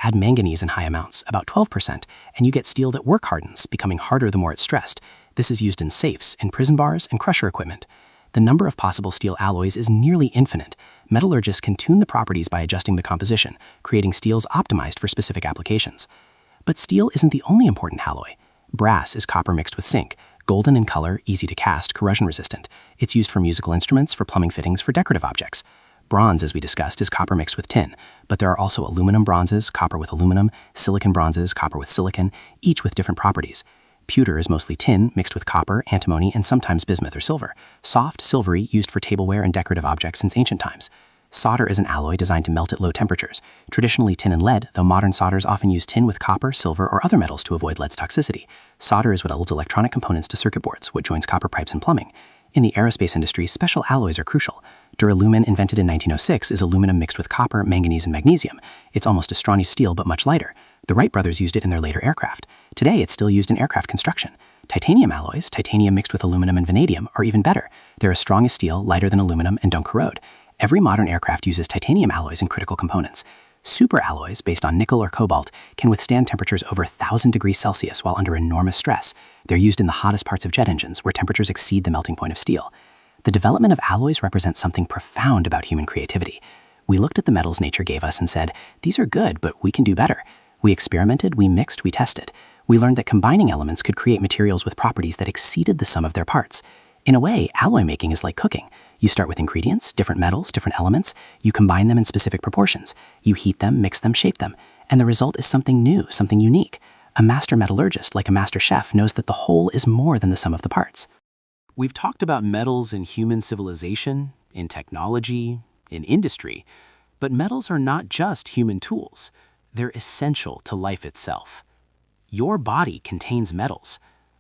Add manganese in high amounts, about 12%, and you get steel that work hardens, becoming harder the more it's stressed. This is used in safes, in prison bars, and crusher equipment. The number of possible steel alloys is nearly infinite. Metallurgists can tune the properties by adjusting the composition, creating steels optimized for specific applications. But steel isn't the only important alloy. Brass is copper mixed with zinc, golden in color, easy to cast, corrosion resistant. It's used for musical instruments, for plumbing fittings, for decorative objects. Bronze, as we discussed, is copper mixed with tin, but there are also aluminum bronzes, copper with aluminum, silicon bronzes, copper with silicon, each with different properties. Pewter is mostly tin, mixed with copper, antimony, and sometimes bismuth or silver. Soft, silvery, used for tableware and decorative objects since ancient times. Solder is an alloy designed to melt at low temperatures. Traditionally tin and lead, though modern solders often use tin with copper, silver, or other metals to avoid lead's toxicity. Solder is what holds electronic components to circuit boards, what joins copper pipes and plumbing. In the aerospace industry, special alloys are crucial. Duralumin, invented in 1906, is aluminum mixed with copper, manganese, and magnesium. It's almost as strong as steel, but much lighter. The Wright brothers used it in their later aircraft. Today, it's still used in aircraft construction. Titanium alloys, titanium mixed with aluminum and vanadium, are even better. They're as strong as steel, lighter than aluminum, and don't corrode. Every modern aircraft uses titanium alloys in critical components. Superalloys, based on nickel or cobalt, can withstand temperatures over 1,000 degrees Celsius while under enormous stress. They're used in the hottest parts of jet engines, where temperatures exceed the melting point of steel. The development of alloys represents something profound about human creativity. We looked at the metals nature gave us and said, these are good, but we can do better. We experimented, we mixed, we tested. We learned that combining elements could create materials with properties that exceeded the sum of their parts. In a way, alloy making is like cooking. You start with ingredients, different metals, different elements. You combine them in specific proportions. You heat them, mix them, shape them. And the result is something new, something unique. A master metallurgist, like a master chef, knows that the whole is more than the sum of the parts. We've talked about metals in human civilization, in technology, in industry, but metals are not just human tools. They're essential to life itself. Your body contains metals.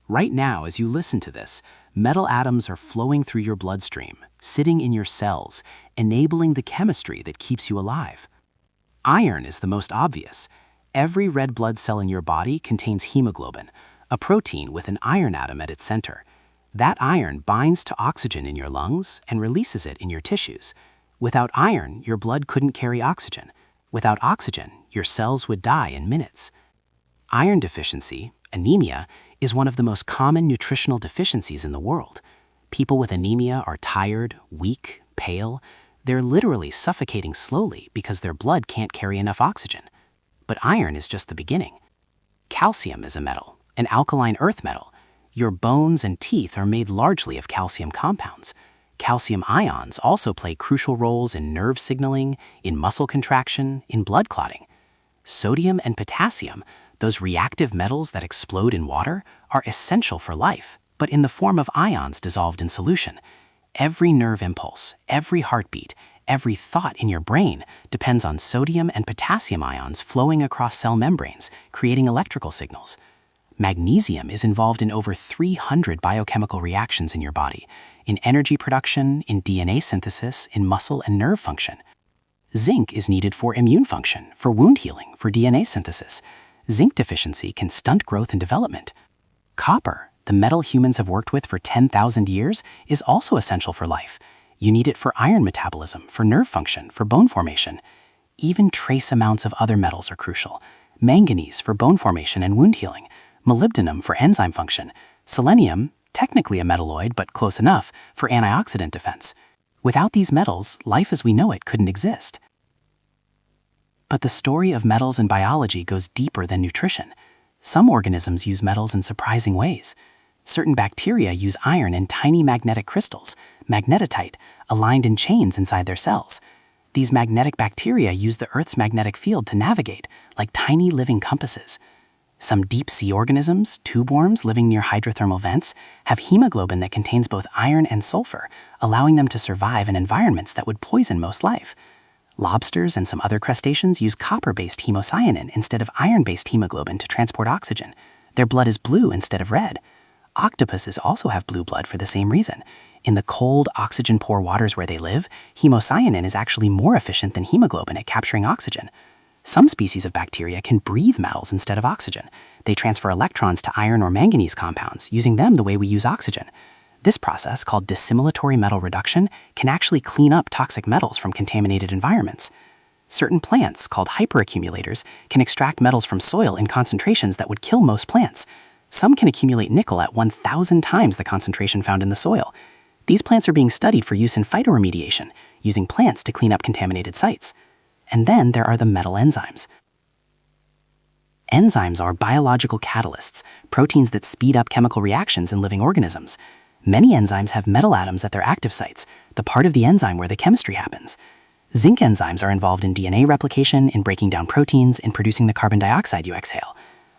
Right now, as you listen to this, metal atoms are flowing through your bloodstream, sitting in your cells, enabling the chemistry that keeps you alive. Iron is the most obvious. Every red blood cell in your body contains hemoglobin, a protein with an iron atom at its center. That iron binds to oxygen in your lungs and releases it in your tissues. Without iron, your blood couldn't carry oxygen. Without oxygen, your cells would die in minutes. Iron deficiency, anemia, is one of the most common nutritional deficiencies in the world. People with anemia are tired, weak, pale. They're literally suffocating slowly because their blood can't carry enough oxygen. But iron is just the beginning. Calcium is a metal, an alkaline earth metal. Your bones and teeth are made largely of calcium compounds. Calcium ions also play crucial roles in nerve signaling, in muscle contraction, in blood clotting. Sodium and potassium, those reactive metals that explode in water, are essential for life, but in the form of ions dissolved in solution. Every nerve impulse, every heartbeat, every thought in your brain depends on sodium and potassium ions flowing across cell membranes, creating electrical signals. Magnesium is involved in over 300 biochemical reactions in your body, in energy production, in DNA synthesis, in muscle and nerve function. Zinc is needed for immune function, for wound healing, for DNA synthesis. Zinc deficiency can stunt growth and development. Copper, the metal humans have worked with for 10,000 years, is also essential for life. You need it for iron metabolism, for nerve function, for bone formation. Even trace amounts of other metals are crucial. Manganese for bone formation and wound healing. Molybdenum for enzyme function. Selenium, technically a metalloid but close enough, for antioxidant defense. Without these metals, life as we know it couldn't exist. But the story of metals in biology goes deeper than nutrition. Some organisms use metals in surprising ways. Certain bacteria use iron in tiny magnetic crystals, magnetite, aligned in chains inside their cells. These magnetic bacteria use the Earth's magnetic field to navigate, like tiny living compasses. Some deep-sea organisms, tube worms living near hydrothermal vents, have hemoglobin that contains both iron and sulfur, allowing them to survive in environments that would poison most life. Lobsters and some other crustaceans use copper-based hemocyanin instead of iron-based hemoglobin to transport oxygen. Their blood is blue instead of red. Octopuses also have blue blood for the same reason. In the cold, oxygen-poor waters where they live, hemocyanin is actually more efficient than hemoglobin at capturing oxygen. Some species of bacteria can breathe metals instead of oxygen. They transfer electrons to iron or manganese compounds, using them the way we use oxygen. This process, called dissimilatory metal reduction, can actually clean up toxic metals from contaminated environments. Certain plants, called hyperaccumulators, can extract metals from soil in concentrations that would kill most plants. Some can accumulate nickel at 1,000 times the concentration found in the soil. These plants are being studied for use in phytoremediation, using plants to clean up contaminated sites. And then there are the metal enzymes. Enzymes are biological catalysts, proteins that speed up chemical reactions in living organisms. Many enzymes have metal atoms at their active sites, the part of the enzyme where the chemistry happens. Zinc enzymes are involved in DNA replication, in breaking down proteins, in producing the carbon dioxide you exhale.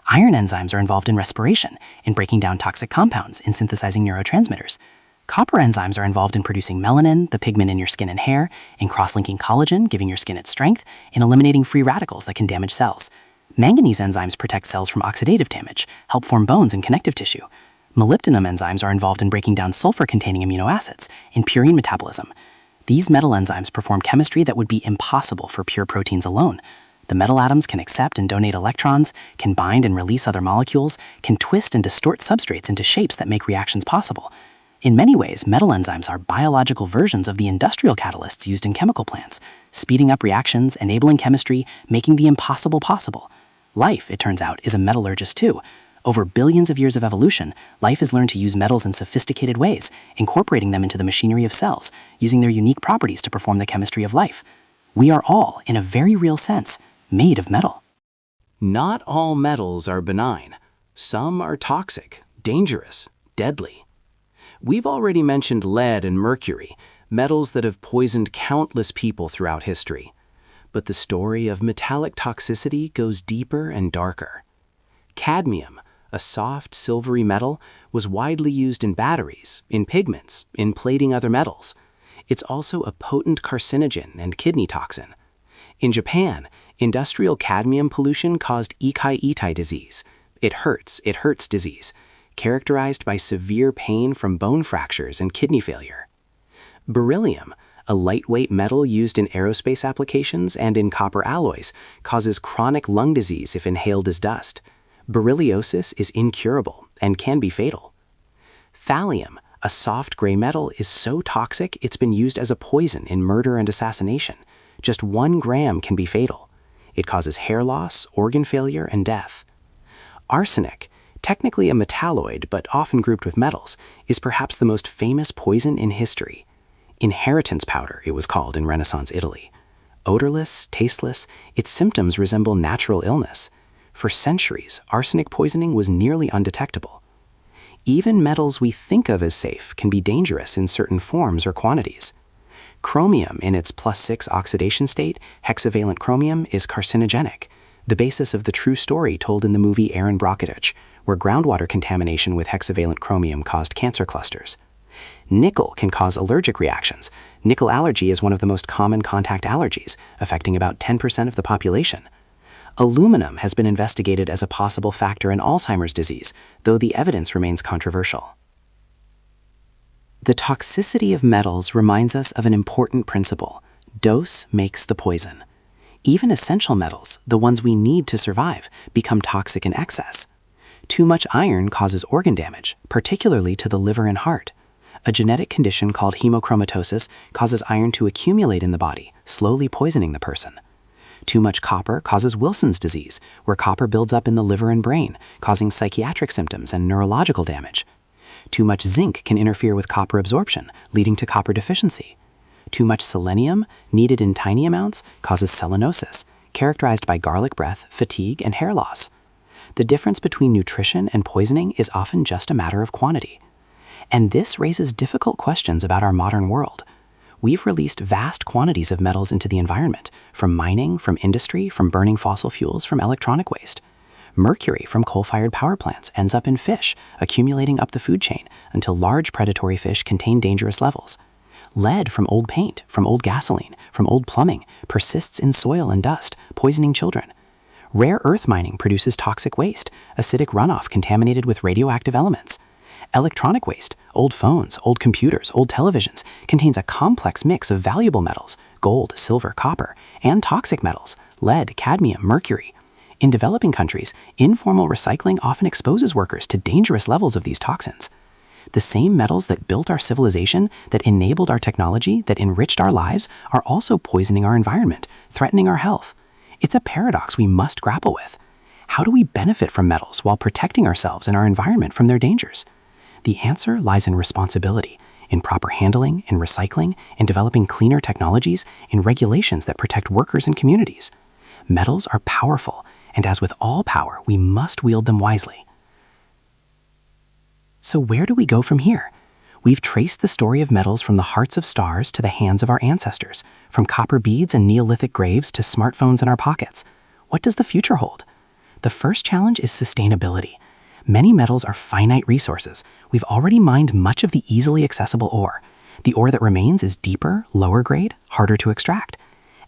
Iron enzymes are involved in respiration, in breaking down toxic compounds, in synthesizing neurotransmitters. Copper enzymes are involved in producing melanin, the pigment in your skin and hair, in cross-linking collagen, giving your skin its strength, in eliminating free radicals that can damage cells. Manganese enzymes protect cells from oxidative damage, help form bones and connective tissue. Molybdenum enzymes are involved in breaking down sulfur-containing amino acids, in purine metabolism. These metal enzymes perform chemistry that would be impossible for pure proteins alone. The metal atoms can accept and donate electrons, can bind and release other molecules, can twist and distort substrates into shapes that make reactions possible. In many ways, metal enzymes are biological versions of the industrial catalysts used in chemical plants, speeding up reactions, enabling chemistry, making the impossible possible. Life, it turns out, is a metallurgist too. Over billions of years of evolution, life has learned to use metals in sophisticated ways, incorporating them into the machinery of cells, using their unique properties to perform the chemistry of life. We are all, in a very real sense, made of metal. Not all metals are benign. Some are toxic, dangerous, deadly. We've already mentioned lead and mercury, metals that have poisoned countless people throughout history. But the story of metallic toxicity goes deeper and darker. Cadmium, a soft, silvery metal, was widely used in batteries, in pigments, in plating other metals. It's also a potent carcinogen and kidney toxin. In Japan, industrial cadmium pollution caused ikai-itai disease. It hurts disease, characterized by severe pain from bone fractures and kidney failure. Beryllium, a lightweight metal used in aerospace applications and in copper alloys, causes chronic lung disease if inhaled as dust. Berylliosis is incurable and can be fatal. Thallium, a soft gray metal, is so toxic it's been used as a poison in murder and assassination. Just 1 gram can be fatal. It causes hair loss, organ failure, and death. Arsenic, technically a metalloid but often grouped with metals, is perhaps the most famous poison in history. Inheritance powder, it was called in Renaissance Italy. Odorless, tasteless, its symptoms resemble natural illness. For centuries, arsenic poisoning was nearly undetectable. Even metals we think of as safe can be dangerous in certain forms or quantities. Chromium, in its +6 oxidation state, hexavalent chromium, is carcinogenic, the basis of the true story told in the movie Aaron Brockovich, where groundwater contamination with hexavalent chromium caused cancer clusters. Nickel can cause allergic reactions. Nickel allergy is one of the most common contact allergies, affecting about 10% of the population. Aluminum has been investigated as a possible factor in Alzheimer's disease, though the evidence remains controversial. The toxicity of metals reminds us of an important principle: dose makes the poison. Even essential metals, the ones we need to survive, become toxic in excess. Too much iron causes organ damage, particularly to the liver and heart. A genetic condition called hemochromatosis causes iron to accumulate in the body, slowly poisoning the person. Too much copper causes Wilson's disease, where copper builds up in the liver and brain, causing psychiatric symptoms and neurological damage. Too much zinc can interfere with copper absorption, leading to copper deficiency. Too much selenium, needed in tiny amounts, causes selenosis, characterized by garlic breath, fatigue, and hair loss. The difference between nutrition and poisoning is often just a matter of quantity. And this raises difficult questions about our modern world. We've released vast quantities of metals into the environment, from mining, from industry, from burning fossil fuels, from electronic waste. Mercury from coal-fired power plants ends up in fish, accumulating up the food chain until large predatory fish contain dangerous levels. Lead from old paint, from old gasoline, from old plumbing, persists in soil and dust, poisoning children. Rare earth mining produces toxic waste, acidic runoff contaminated with radioactive elements. Electronic waste, old phones, old computers, old televisions, contains a complex mix of valuable metals, gold, silver, copper, and toxic metals, lead, cadmium, mercury. In developing countries, informal recycling often exposes workers to dangerous levels of these toxins. The same metals that built our civilization, that enabled our technology, that enriched our lives, are also poisoning our environment, threatening our health. It's a paradox we must grapple with. How do we benefit from metals while protecting ourselves and our environment from their dangers? The answer lies in responsibility, in proper handling, in recycling, in developing cleaner technologies, in regulations that protect workers and communities. Metals are powerful, and as with all power, we must wield them wisely. So where do we go from here? We've traced the story of metals from the hearts of stars to the hands of our ancestors, from copper beads and Neolithic graves to smartphones in our pockets. What does the future hold? The first challenge is sustainability. Many metals are finite resources. We've already mined much of the easily accessible ore. The ore that remains is deeper, lower grade, harder to extract.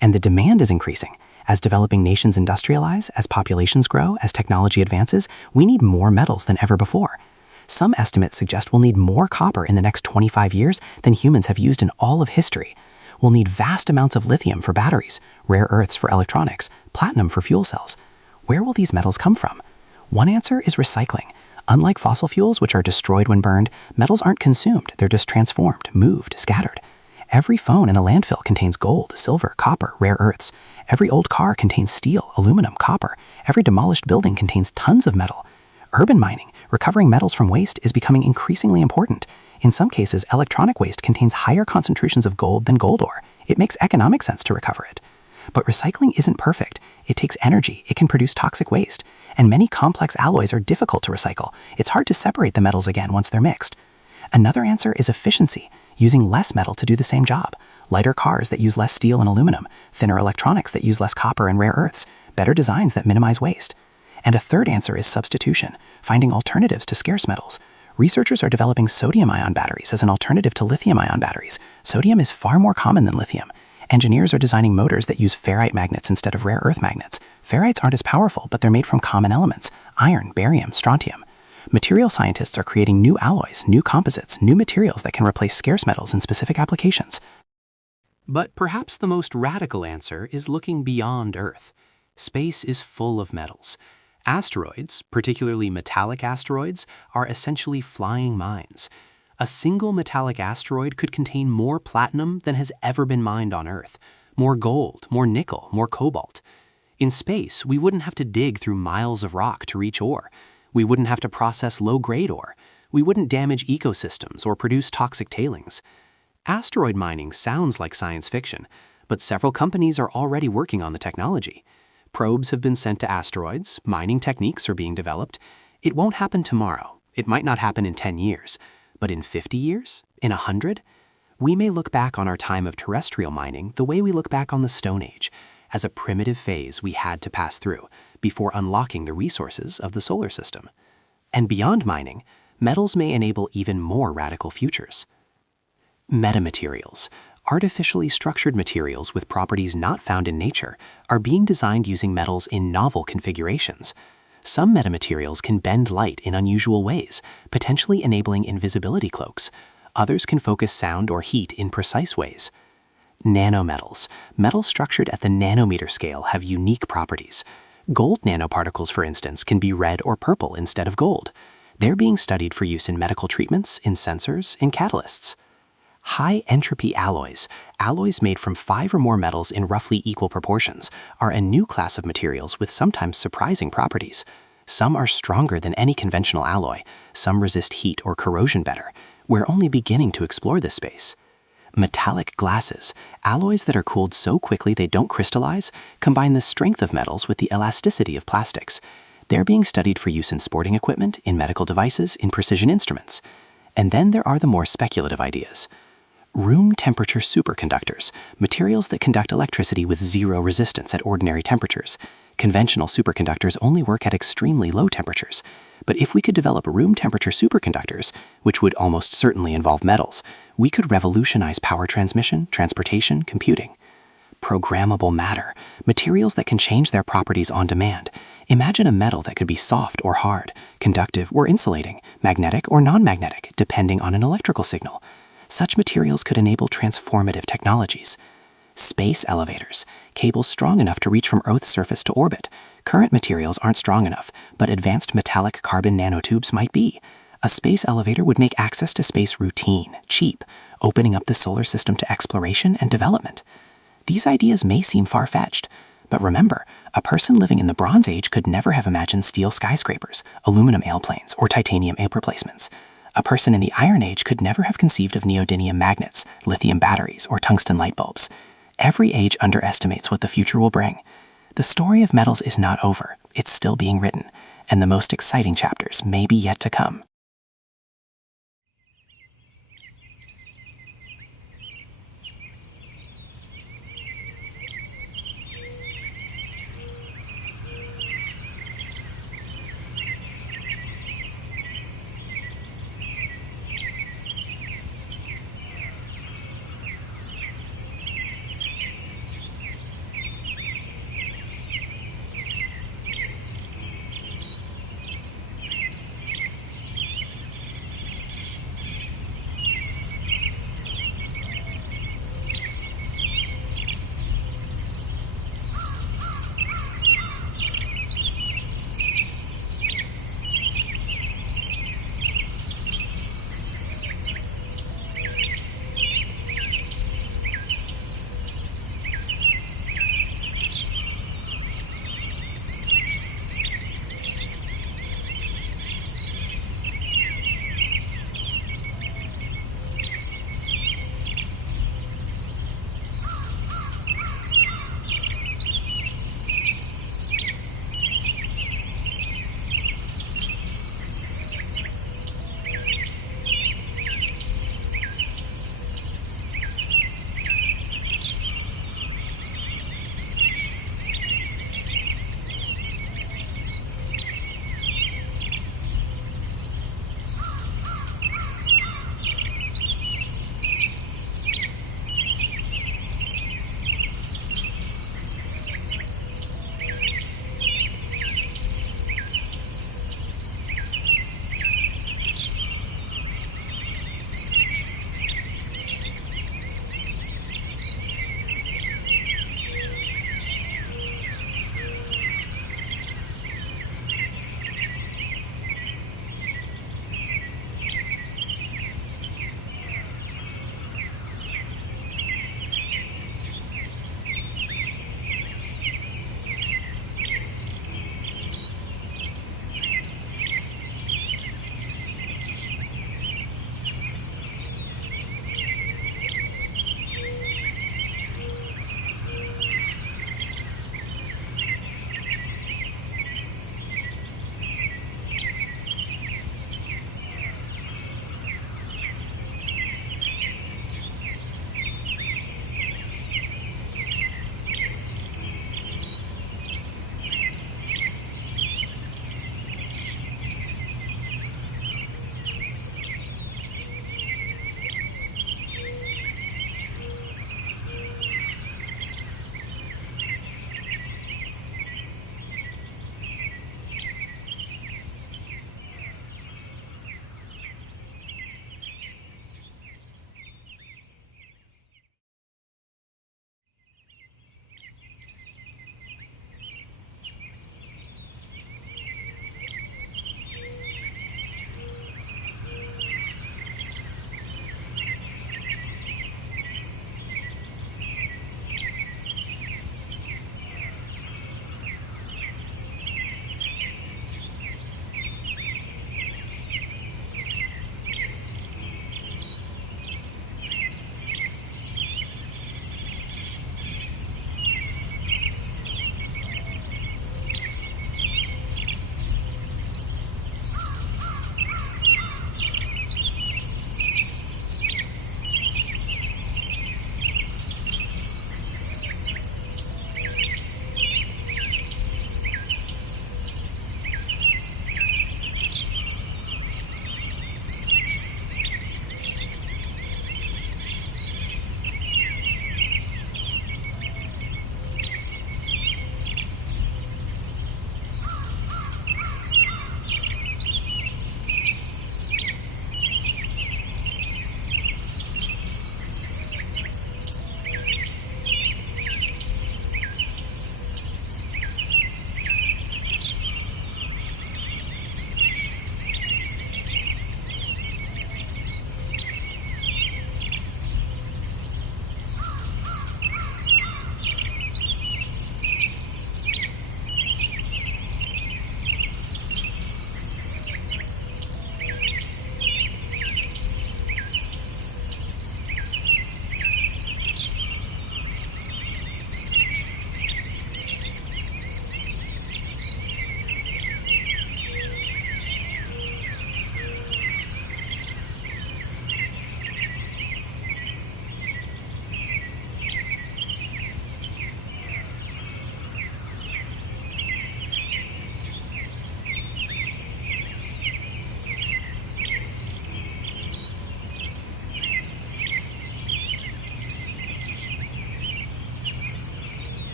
And the demand is increasing. As developing nations industrialize, as populations grow, as technology advances, we need more metals than ever before. Some estimates suggest we'll need more copper in the next 25 years than humans have used in all of history. We'll need vast amounts of lithium for batteries, rare earths for electronics, platinum for fuel cells. Where will these metals come from? One answer is recycling. Unlike fossil fuels, which are destroyed when burned, metals aren't consumed, they're just transformed, moved, scattered. Every phone in a landfill contains gold, silver, copper, rare earths. Every old car contains steel, aluminum, copper. Every demolished building contains tons of metal. Urban mining, recovering metals from waste, is becoming increasingly important. In some cases, electronic waste contains higher concentrations of gold than gold ore. It makes economic sense to recover it. But recycling isn't perfect. It takes energy, it can produce toxic waste, and many complex alloys are difficult to recycle. It's hard to separate the metals again once they're mixed. Another answer is efficiency, using less metal to do the same job. Lighter cars that use less steel and aluminum, thinner electronics that use less copper and rare earths, better designs that minimize waste. And a third answer is substitution, finding alternatives to scarce metals. Researchers are developing sodium-ion batteries as an alternative to lithium-ion batteries. Sodium is far more common than lithium. Engineers are designing motors that use ferrite magnets instead of rare earth magnets. Ferrites aren't as powerful, but they're made from common elements: iron, barium, strontium. Material scientists are creating new alloys, new composites, new materials that can replace scarce metals in specific applications. But perhaps the most radical answer is looking beyond Earth. Space is full of metals. Asteroids, particularly metallic asteroids, are essentially flying mines. A single metallic asteroid could contain more platinum than has ever been mined on Earth, more gold, more nickel, more cobalt. In space, we wouldn't have to dig through miles of rock to reach ore. We wouldn't have to process low-grade ore. We wouldn't damage ecosystems or produce toxic tailings. Asteroid mining sounds like science fiction, but several companies are already working on the technology. Probes have been sent to asteroids, mining techniques are being developed. It won't happen tomorrow. It might not happen in 10 years. But in 50 years? In 100? We may look back on our time of terrestrial mining the way we look back on the Stone Age, as a primitive phase we had to pass through before unlocking the resources of the solar system. And beyond mining, metals may enable even more radical futures. Metamaterials, artificially structured materials with properties not found in nature, are being designed using metals in novel configurations. Some metamaterials can bend light in unusual ways, potentially enabling invisibility cloaks. Others can focus sound or heat in precise ways. Nanometals, metals structured at the nanometer scale, have unique properties. Gold nanoparticles, for instance, can be red or purple instead of gold. They're being studied for use in medical treatments, in sensors, in catalysts. High-entropy alloys, alloys made from 5 or more metals in roughly equal proportions, are a new class of materials with sometimes surprising properties. Some are stronger than any conventional alloy, some resist heat or corrosion better. We're only beginning to explore this space. Metallic glasses, alloys that are cooled so quickly they don't crystallize, combine the strength of metals with the elasticity of plastics. They're being studied for use in sporting equipment, in medical devices, in precision instruments. And then there are the more speculative ideas. Room temperature superconductors, materials that conduct electricity with zero resistance at ordinary temperatures. Conventional superconductors only work at extremely low temperatures. But if we could develop room temperature superconductors, which would almost certainly involve metals, we could revolutionize power transmission, transportation, computing. Programmable matter, materials that can change their properties on demand. Imagine a metal that could be soft or hard, conductive or insulating, magnetic or non-magnetic, depending on an electrical signal. Such materials could enable transformative technologies. Space elevators, cables strong enough to reach from Earth's surface to orbit. Current materials aren't strong enough, but advanced metallic carbon nanotubes might be. A space elevator would make access to space routine, cheap, opening up the solar system to exploration and development. These ideas may seem far-fetched, but remember, a person living in the Bronze Age could never have imagined steel skyscrapers, aluminum airplanes, or titanium air replacements. A person in the Iron Age could never have conceived of neodymium magnets, lithium batteries, or tungsten light bulbs. Every age underestimates what the future will bring. The story of metals is not over, it's still being written, and the most exciting chapters may be yet to come.